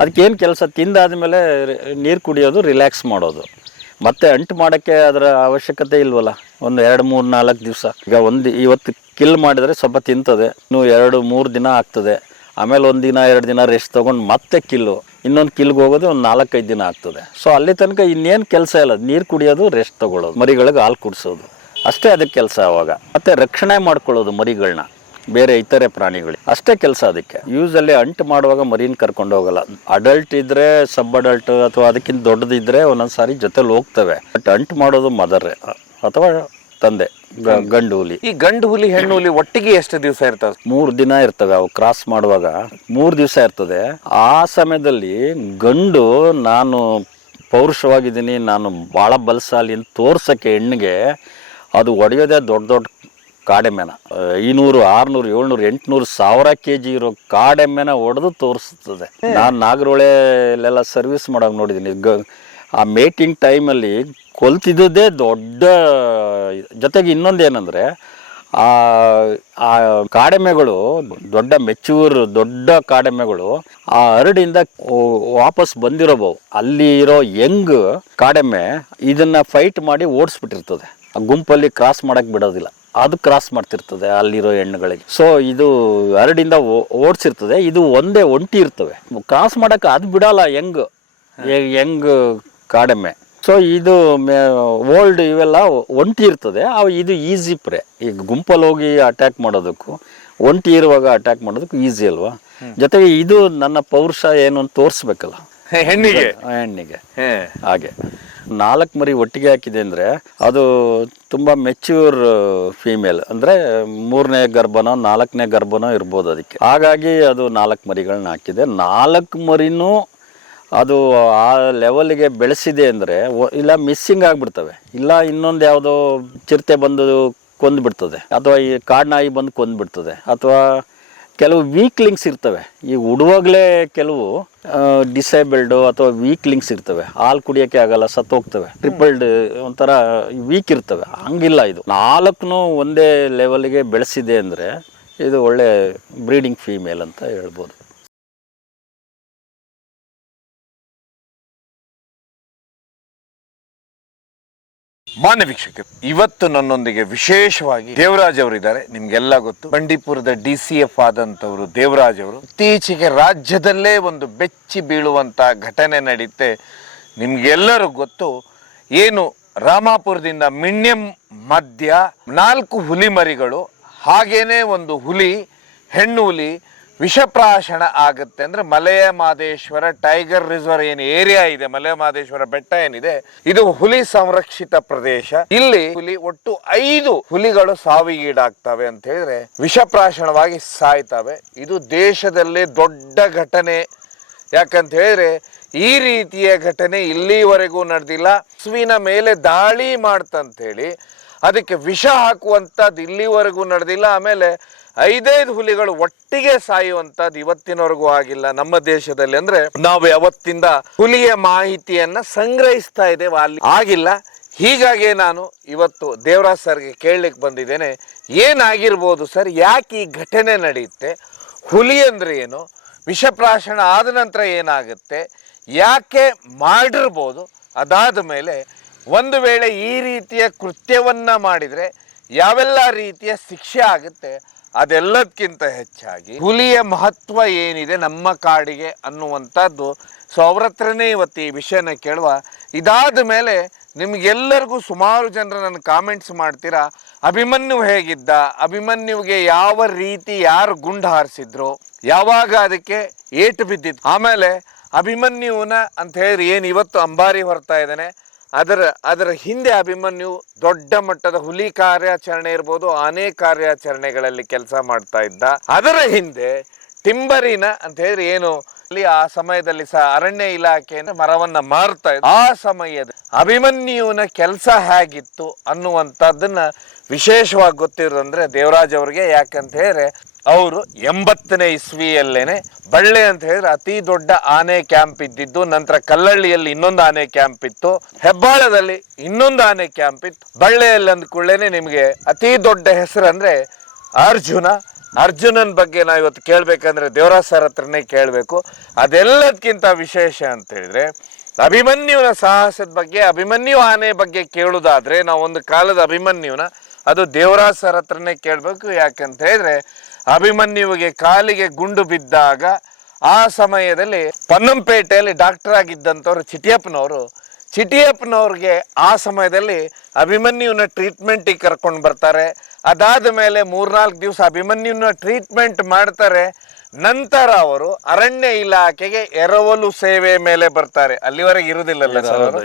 ಅದಕ್ಕೆ ಏನು ಕೆಲಸ? ತಿಂದಾದ್ಮೇಲೆ ನೀರು ಕುಡಿಯೋದು ರಿಲ್ಯಾಕ್ಸ್ ಮಾಡೋದು. ಮತ್ತೆ ಅಂಟು ಮಾಡೋಕ್ಕೆ ಅದರ ಅವಶ್ಯಕತೆ ಇಲ್ವಲ್ಲ? ಒಂದು ಎರಡು, ಮೂರು, ನಾಲ್ಕು ದಿವಸ. ಈಗ ಒಂದು, ಇವತ್ತು ಕಿಲ್ ಮಾಡಿದರೆ ಸ್ವಲ್ಪ ತಿಂತದೆ. ಇನ್ನು ಎರಡು, ಮೂರು ದಿನ ಆಗ್ತದೆ. ಆಮೇಲೆ ಒಂದು ದಿನ, ಎರಡು ದಿನ ರೆಸ್ಟ್ ತೊಗೊಂಡು ಮತ್ತೆ ಕಿಲ್ಲು. ಇನ್ನೊಂದು ಕಿಲ್ಗೆ ಹೋಗೋದು ಒಂದು ನಾಲ್ಕೈದು ದಿನ ಆಗ್ತದೆ. ಸೊ ಅಲ್ಲಿ ತನಕ ಇನ್ನೇನು ಕೆಲಸ ಇಲ್ಲ. ನೀರು ಕುಡಿಯೋದು ರೆಸ್ಟ್ ತೊಗೊಳ್ಳೋದು, ಮರಿಗಳಿಗೆ ಹಾಲು ಕುಡಿಸೋದು. ಅಷ್ಟೇ ಅದಕ್ಕೆ ಕೆಲಸ ಅವಾಗ. ಮತ್ತೆ ರಕ್ಷಣೆ ಮಾಡ್ಕೊಳ್ಳೋದು ಮರಿಗಳನ್ನ ಬೇರೆ ಇತರೆ ಪ್ರಾಣಿಗಳು ಅಷ್ಟೇ ಕೆಲಸ ಅದಕ್ಕೆ. ಯೂಸಲ್ಲಿ ಅಂಟು ಮಾಡುವಾಗ ಮರಿನ ಕರ್ಕೊಂಡು ಹೋಗಲ್ಲ. ಅಡಲ್ಟ್ ಇದ್ರೆ ಸಬ್ ಅಡಲ್ಟ್ ಅಥವಾ ಅದಕ್ಕಿಂತ ದೊಡ್ಡದಿದ್ರೆ ಒಂದೊಂದು ಸಾರಿ ಜೊತೆಲಿ ಹೋಗ್ತವೆ. ಬಟ್ ಅಂಟು ಮಾಡೋದು ಮದರ್ ಅಥವಾ ತಂದೆ ಗ- ಗಂಡು ಹುಲಿ ಈ ಗಂಡು ಹುಲಿ ಹೆಣ್ಣು ಹುಲಿ ಒಟ್ಟಿಗೆ ಎಷ್ಟು ದಿವಸ ಇರ್ತಾವ ಮೂರು ದಿನ ಇರ್ತವೆ ಅವು ಕ್ರಾಸ್ ಮಾಡುವಾಗ. ಮೂರು ದಿವಸ ಇರ್ತದೆ. ಆ ಸಮಯದಲ್ಲಿ ಗಂಡು ನಾನು ಪೌರುಷವಾಗಿದ್ದೀನಿ ನಾನು ಭಾಳ ಬಲಸಾಲಿ ಅಂತ ತೋರ್ಸಕ್ಕೆ ಹೆಣ್ಣಿಗೆ ಅದು ಒಡೆಯೋದೇ ದೊಡ್ಡ ದೊಡ್ಡ ಕಾಡೆಮ್ಮೆನ ಐನೂರು ಆರ್ನೂರು ಏಳ್ನೂರು ಎಂಟುನೂರು ಸಾವಿರ ಕೆ ಜಿ ಇರೋ ಕಾಡೆಮ್ಮೆನ ಒಡೆದು ತೋರಿಸ್ತದೆ ನಾನು ನಾಗರೋಳೆಲ್ಲ ಸರ್ವಿಸ್ ಮಾಡೋಕೆ ನೋಡಿದ್ದೀನಿ. ಗ ಆ ಮೇಟಿಂಗ್ ಟೈಮಲ್ಲಿ ಕೊಲ್ತಿದ್ದೇ ದೊಡ್ಡ, ಜೊತೆಗೆ ಇನ್ನೊಂದು ಏನಂದರೆ, ಆ ಆ ಕಾಡೆಮ್ಮೆಗಳು, ದೊಡ್ಡ ಮೆಚೂರ್, ದೊಡ್ಡ ಕಾಡೆಮ್ಮೆಗಳು, ಆ ಹರಡಿಂದ ವಾಪಸ್ ಬಂದಿರೋಬವು. ಅಲ್ಲಿ ಇರೋ ಯಂಗ್ ಕಾಡೆಮ್ಮೆ ಇದನ್ನ ಫೈಟ್ ಮಾಡಿ ಓಡಿಸ್ಬಿಟ್ಟಿರ್ತದೆ. ಆ ಗುಂಪಲ್ಲಿ ಕ್ರಾಸ್ ಮಾಡಕ್ ಬಿಡೋದಿಲ್ಲ. ಅದು ಕ್ರಾಸ್ ಮಾಡ್ತಿರ್ತದೆ ಅಲ್ಲಿರೋ ಹೆಣ್ಣುಗಳಿಗೆ. ಸೊ ಇದು ಹರಡಿಂದ ಓಡ್ಸಿರ್ತದೆ. ಇದು ಒಂದೇ ಒಂಟಿ ಇರ್ತವೆ. ಕ್ರಾಸ್ ಮಾಡೋಕೆ ಅದು ಬಿಡಲ್ಲ ಯಂಗ್ ಯಂಗ್ ಕಾಡೆಮ್ಮೆ. ಸೊ ಇದು ಓಲ್ಡ್ ಇವೆಲ್ಲ ಒಂಟಿ ಇರ್ತದೆ. ಅವು ಇದು ಈಸಿ ಪ್ರೇ ಈಗ ಗುಂಪಲ್ಲಿ ಹೋಗಿ ಅಟ್ಯಾಕ್ ಮಾಡೋದಕ್ಕೂ ಒಂಟಿ ಇರುವಾಗ ಅಟ್ಯಾಕ್ ಮಾಡೋದಕ್ಕೂ ಈಸಿ ಅಲ್ವಾ? ಜೊತೆಗೆ ಇದು ನನ್ನ ಪೌರುಷ ಏನು ಅಂತ ತೋರಿಸ್ಬೇಕಲ್ಲ? ಹೆಣ್ಣಿಗೆ. ಹೆಣ್ಣಿಗೆ. ಹಾಗೆ. ನಾಲ್ಕು ಮರಿ ಒಟ್ಟಿಗೆ ಹಾಕಿದೆ ಅಂದರೆ ಅದು ತುಂಬ ಮೆಚ್ಯೂರ್ ಫೀಮೇಲ್ ಅಂದರೆ ಮೂರನೇ ಗರ್ಭನೋ ನಾಲ್ಕನೇ ಗರ್ಭನೋ ಇರ್ಬೋದು ಅದಕ್ಕೆ. ಹಾಗಾಗಿ ಅದು ನಾಲ್ಕು ಮರಿಗಳನ್ನ ಹಾಕಿದೆ. ನಾಲ್ಕು ಮರಿನೂ ಅದು ಆ ಲೆವೆಲ್ಗೆ ಬೆಳೆಸಿದೆ ಅಂದರೆ ಇಲ್ಲ ಮಿಸ್ಸಿಂಗ್ ಆಗಿಬಿಡ್ತವೆ. ಇಲ್ಲ ಇನ್ನೊಂದು ಯಾವುದೋ ಚಿರತೆ ಬಂದು ಕೊಂದ್ಬಿಡ್ತದೆ. ಅಥವಾ ಈ ಕಾಡ್ನಾಯಿ ಬಂದು ಕೊಂದ್ಬಿಡ್ತದೆ. ಅಥವಾ ಕೆಲವು ವೀಕ್ ಲಿಂಕ್ಸ್ ಇರ್ತವೆ. ಈ ಉಡುವಾಗಲೇ ಕೆಲವು ಡಿಸೇಬಲ್ಡು ಅಥವಾ ವೀಕ್ ಲಿಂಕ್ಸ್ ಇರ್ತವೆ. ಹಾಲು ಕುಡಿಯೋಕ್ಕೆ ಆಗಲ್ಲ ಸತ್ತೋಗ್ತವೆ ಟ್ರಿಪಲ್ಡ್ ಒಂಥರ ವೀಕ್ ಇರ್ತವೆ. ಹಂಗಿಲ್ಲ ಇದು. ನಾಲ್ಕು ಒಂದೇ ಲೆವೆಲ್ಗೆ ಬೆಳೆಸಿದೆ ಅಂದರೆ ಇದು ಒಳ್ಳೆ ಬ್ರೀಡಿಂಗ್ ಫೀಮೇಲ್ ಅಂತ ಹೇಳ್ಬೋದು. ಮಾನ್ಯ ವೀಕ್ಷಕರು, ಇವತ್ತು ನನ್ನೊಂದಿಗೆ ವಿಶೇಷವಾಗಿ ದೇವರಾಜ್ ಅವರು ಇದ್ದಾರೆ ನಿಮ್ಗೆಲ್ಲ ಗೊತ್ತು, ಬಂಡೀಪುರದ ಡಿ ಸಿ ಎಫ್ ಆದಂತವರು ದೇವರಾಜ್ ಅವರು. ಇತ್ತೀಚೆಗೆ ರಾಜ್ಯದಲ್ಲೇ ಒಂದು ಬೆಚ್ಚಿ ಬೀಳುವಂತ ಘಟನೆ ನಡೆಯುತ್ತೆ ನಿಮ್ಗೆಲ್ಲರೂ ಗೊತ್ತು, ಏನು ರಾಮಾಪುರದಿಂದ ಮಿಣ್ಯಂ ಮಧ್ಯ ನಾಲ್ಕು ಹುಲಿ ಮರಿಗಳು ಹಾಗೇನೆ ಒಂದು ಹುಲಿ, ಹೆಣ್ಣು ಹುಲಿ ವಿಷಪ್ರಾಶನ ಆಗುತ್ತೆ ಅಂದ್ರೆ ಮಲೆಯ ಮಾದೇಶ್ವರ ಟೈಗರ್ ರಿಸರ್ವ್ ಏನು ಏರಿಯಾ ಇದೆ ಮಲೆಯ ಮಾದೇಶ್ವರ ಬೆಟ್ಟ ಏನಿದೆ, ಇದು ಹುಲಿ ಸಂರಕ್ಷಿತ ಪ್ರದೇಶ. ಇಲ್ಲಿ ಹುಲಿ ಒಟ್ಟು ಐದು ಹುಲಿಗಳು ಸಾವಿಗೀಡಾಗ್ತವೆ ಅಂತ ಹೇಳಿದ್ರೆ ವಿಷಪ್ರಾಶನವಾಗಿ ಸಾಯ್ತವೆ. ಇದು ದೇಶದಲ್ಲೇ ದೊಡ್ಡ ಘಟನೆ. ಯಾಕಂತ ಹೇಳಿದ್ರೆ ಈ ರೀತಿಯ ಘಟನೆ ಇಲ್ಲಿವರೆಗೂ ನಡೆದಿಲ್ಲ. ಹಸುವಿನ ಮೇಲೆ ದಾಳಿ ಮಾಡ್ತಂತ ಹೇಳಿ ಅದಕ್ಕೆ ವಿಷ ಹಾಕುವಂಥದ್ದು ಇಲ್ಲಿವರೆಗೂ ನಡೆದಿಲ್ಲ. ಆಮೇಲೆ ಐದೈದು ಹುಲಿಗಳು ಒಟ್ಟಿಗೆ ಸಾಯುವಂತದ್ದು ಇವತ್ತಿನವರೆಗೂ ಆಗಿಲ್ಲ ನಮ್ಮ ದೇಶದಲ್ಲಿ. ಅಂದ್ರೆ ನಾವು ಯಾವತ್ತಿಂದ ಹುಲಿಯ ಮಾಹಿತಿಯನ್ನ ಸಂಗ್ರಹಿಸ್ತಾ ಇದ್ದೇವೆ, ಅಲ್ಲಿ ಆಗಿಲ್ಲ. ಹೀಗಾಗಿ ನಾನು ಇವತ್ತು ದೇವರಾಜ್ ಸರ್ಗೆ ಕೇಳಲಿಕ್ಕೆ ಬಂದಿದ್ದೇನೆ, ಏನಾಗಿರ್ಬೋದು ಸರ್, ಯಾಕೆ ಈ ಘಟನೆ ನಡೆಯುತ್ತೆ, ಹುಲಿ ಅಂದ್ರೆ ಏನು, ವಿಷಪ್ರಾಶನ ಆದ ನಂತರ ಏನಾಗುತ್ತೆ, ಯಾಕೆ ಮಾಡಿರ್ಬೋದು, ಅದಾದ ಮೇಲೆ ಒಂದು ವೇಳೆ ಈ ರೀತಿಯ ಕೃತ್ಯವನ್ನು ಮಾಡಿದ್ರೆ ಯಾವೆಲ್ಲ ರೀತಿಯ ಶಿಕ್ಷೆ ಆಗುತ್ತೆ ಅದೆಲ್ಲದಕ್ಕಿಂತ ಹೆಚ್ಚಾಗಿ ಹುಲಿಯ ಮಹತ್ವ ಏನಿದೆ ನಮ್ಮ ಕಾಡಿಗೆ ಅನ್ನುವಂಥದ್ದು ಸೊ ಅವ್ರ ಇವತ್ತು ಈ ವಿಷಯನ ಕೇಳುವ. ಇದಾದ ಮೇಲೆ ನಿಮಗೆಲ್ಲರಿಗೂ ಸುಮಾರು ಜನರು ನನ್ನ ಕಾಮೆಂಟ್ಸ್ ಮಾಡ್ತೀರಾ? ಅಭಿಮನ್ಯು ಹೇಗಿದ್ದ? ಅಭಿಮನ್ಯುವಿಗೆ ಯಾವ ರೀತಿ ಯಾರು ಗುಂಡು ಹಾರಿಸಿದ್ರು? ಯಾವಾಗ ಅದಕ್ಕೆ ಏಟು ಬಿದ್ದಿತ್ತು? ಆಮೇಲೆ ಅಭಿಮನ್ಯುವನ ಅಂತ ಹೇಳಿ ಏನು ಇವತ್ತು ಅಂಬಾರಿ ಹೊರ್ತಾ ಇದ್ದಾನೆ? ಅದರ ಅದರ ಹಿಂದೆ ಅಭಿಮನ್ಯು ದೊಡ್ಡ ಮಟ್ಟದ ಹುಲಿ ಕಾರ್ಯಾಚರಣೆ ಇರ್ಬೋದು, ಆನೆ ಕಾರ್ಯಾಚರಣೆಗಳಲ್ಲಿ ಕೆಲಸ ಮಾಡ್ತಾ ಇದ್ದ. ಅದರ ಹಿಂದೆ ಟಿಂಬರಿನ ಅಂತ ಹೇಳಿದ್ರೆ ಏನು, ಅಲ್ಲಿ ಆ ಸಮಯದಲ್ಲಿ ಸಹ ಅರಣ್ಯ ಇಲಾಖೆಯಿಂದ ಮರವನ್ನ ಮಾರ್ತಾ ಇದ್ದ. ಆ ಸಮಯದ ಅಭಿಮನ್ಯುವಿನ ಕೆಲಸ ಹೇಗಿತ್ತು ಅನ್ನುವಂಥದ್ದನ್ನ ವಿಶೇಷವಾಗಿ ಗೊತ್ತಿರೋದಂದ್ರೆ ದೇವರಾಜ್ ಅವ್ರಿಗೆ. ಯಾಕಂತ ಹೇಳಿದ್ರೆ ಅವರು ಎಂಬತ್ತನೇ ಇಸ್ವಿಯಲ್ಲೇನೆ ಬಳ್ಳೆ ಅಂತ ಹೇಳಿದ್ರೆ ಅತಿ ದೊಡ್ಡ ಆನೆ ಕ್ಯಾಂಪ್ ಇದ್ದಿದ್ದು, ನಂತರ ಕಲ್ಲಳ್ಳಿಯಲ್ಲಿ ಇನ್ನೊಂದು ಆನೆ ಕ್ಯಾಂಪ್ ಇತ್ತು, ಹೆಬ್ಬಾಳದಲ್ಲಿ ಇನ್ನೊಂದು ಆನೆ ಕ್ಯಾಂಪ್ ಇತ್ತು. ಬಳ್ಳೆಯಲ್ಲಿ ಅಂದ್ಕೊಳ್ಳೇನೆ ನಿಮಗೆ ಅತಿ ದೊಡ್ಡ ಹೆಸರು ಅಂದ್ರೆ ಅರ್ಜುನ. ಅರ್ಜುನನ್ ಬಗ್ಗೆ ನಾವು ಇವತ್ತು ಕೇಳಬೇಕಂದ್ರೆ ದೇವರಾಜ್ ಸರ್ ಹತ್ರನೇ ಕೇಳಬೇಕು. ಅದೆಲ್ಲದಕ್ಕಿಂತ ವಿಶೇಷ ಅಂತ ಹೇಳಿದ್ರೆ ಅಭಿಮನ್ಯುವಿನ ಸಾಹಸದ ಬಗ್ಗೆ, ಅಭಿಮನ್ಯು ಆನೆ ಬಗ್ಗೆ ಕೇಳುದಾದ್ರೆ ನಾವು ಒಂದು ಕಾಲದ ಅಭಿಮನ್ಯುನ, ಅದು ದೇವರಾಜ್ ಸರ್ ಹತ್ರನೇ ಕೇಳಬೇಕು. ಯಾಕಂತ ಹೇಳಿದ್ರೆ ಅಭಿಮನ್ಯುವಿಗೆ ಕಾಲಿಗೆ ಗುಂಡು ಬಿದ್ದಾಗ ಆ ಸಮಯದಲ್ಲಿ ಪನ್ನಂಪೇಟೆಯಲ್ಲಿ ಡಾಕ್ಟರ್ ಆಗಿದ್ದಂಥವ್ರು ಚಿಟಿಯಪ್ಪನವರು ಚಿಟಿಯಪ್ಪನವ್ರಿಗೆ ಆ ಸಮಯದಲ್ಲಿ ಅಭಿಮನ್ಯುನ ಟ್ರೀಟ್ಮೆಂಟಿಗೆ ಕರ್ಕೊಂಡು ಬರ್ತಾರೆ. ಅದಾದ ಮೇಲೆ ಮೂರ್ನಾಲ್ಕು ದಿವಸ ಅಭಿಮನ್ಯುನ ಟ್ರೀಟ್ಮೆಂಟ್ ಮಾಡ್ತಾರೆ. ನಂತರ ಅವರು ಅರಣ್ಯ ಇಲಾಖೆಗೆ ಎರವಲು ಸೇವೆ ಮೇಲೆ ಬರ್ತಾರೆ. ಅಲ್ಲಿವರೆಗೆ ಇರುವುದಿಲ್ಲಲ್ಲ ಸರ್ ಅವರು?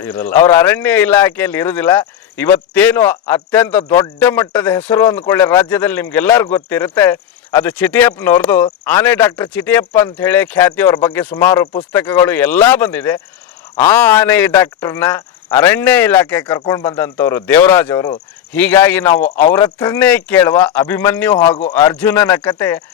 ಅರಣ್ಯ ಇಲಾಖೆಯಲ್ಲಿ ಇರುವುದಿಲ್ಲ. ಇವತ್ತೇನು ಅತ್ಯಂತ ದೊಡ್ಡ ಮಟ್ಟದ ಹೆಸರು ಅಂದ್ಕೊಳ್ಳೆ ರಾಜ್ಯದಲ್ಲಿ ನಿಮ್ಗೆಲ್ಲರಿಗೂ ಗೊತ್ತಿರುತ್ತೆ. ಅದು ಚಿಟಿಯಪ್ಪನವ್ರದ್ದು ಆನೆ ಡಾಕ್ಟರ್ ಚಿಟಿಯಪ್ಪ ಅಂತ ಹೇಳಿ ಖ್ಯಾತಿ ಅವ್ರ ಬಗ್ಗೆ ಸುಮಾರು ಪುಸ್ತಕಗಳು ಎಲ್ಲ ಬಂದಿದೆ. ಆ ಆನೆ ಡಾಕ್ಟರ್ನ ಅರಣ್ಯ ಇಲಾಖೆ ಕರ್ಕೊಂಡು ಬಂದಂಥವ್ರು ದೇವರಾಜ್ ಅವರು, ಹೀಗಾಗಿ ನಾವು ಅವ್ರ ಹತ್ರನೇ ಕೇಳುವ ಅಭಿಮನ್ಯು ಹಾಗೂ ಅರ್ಜುನನ ಕತೆ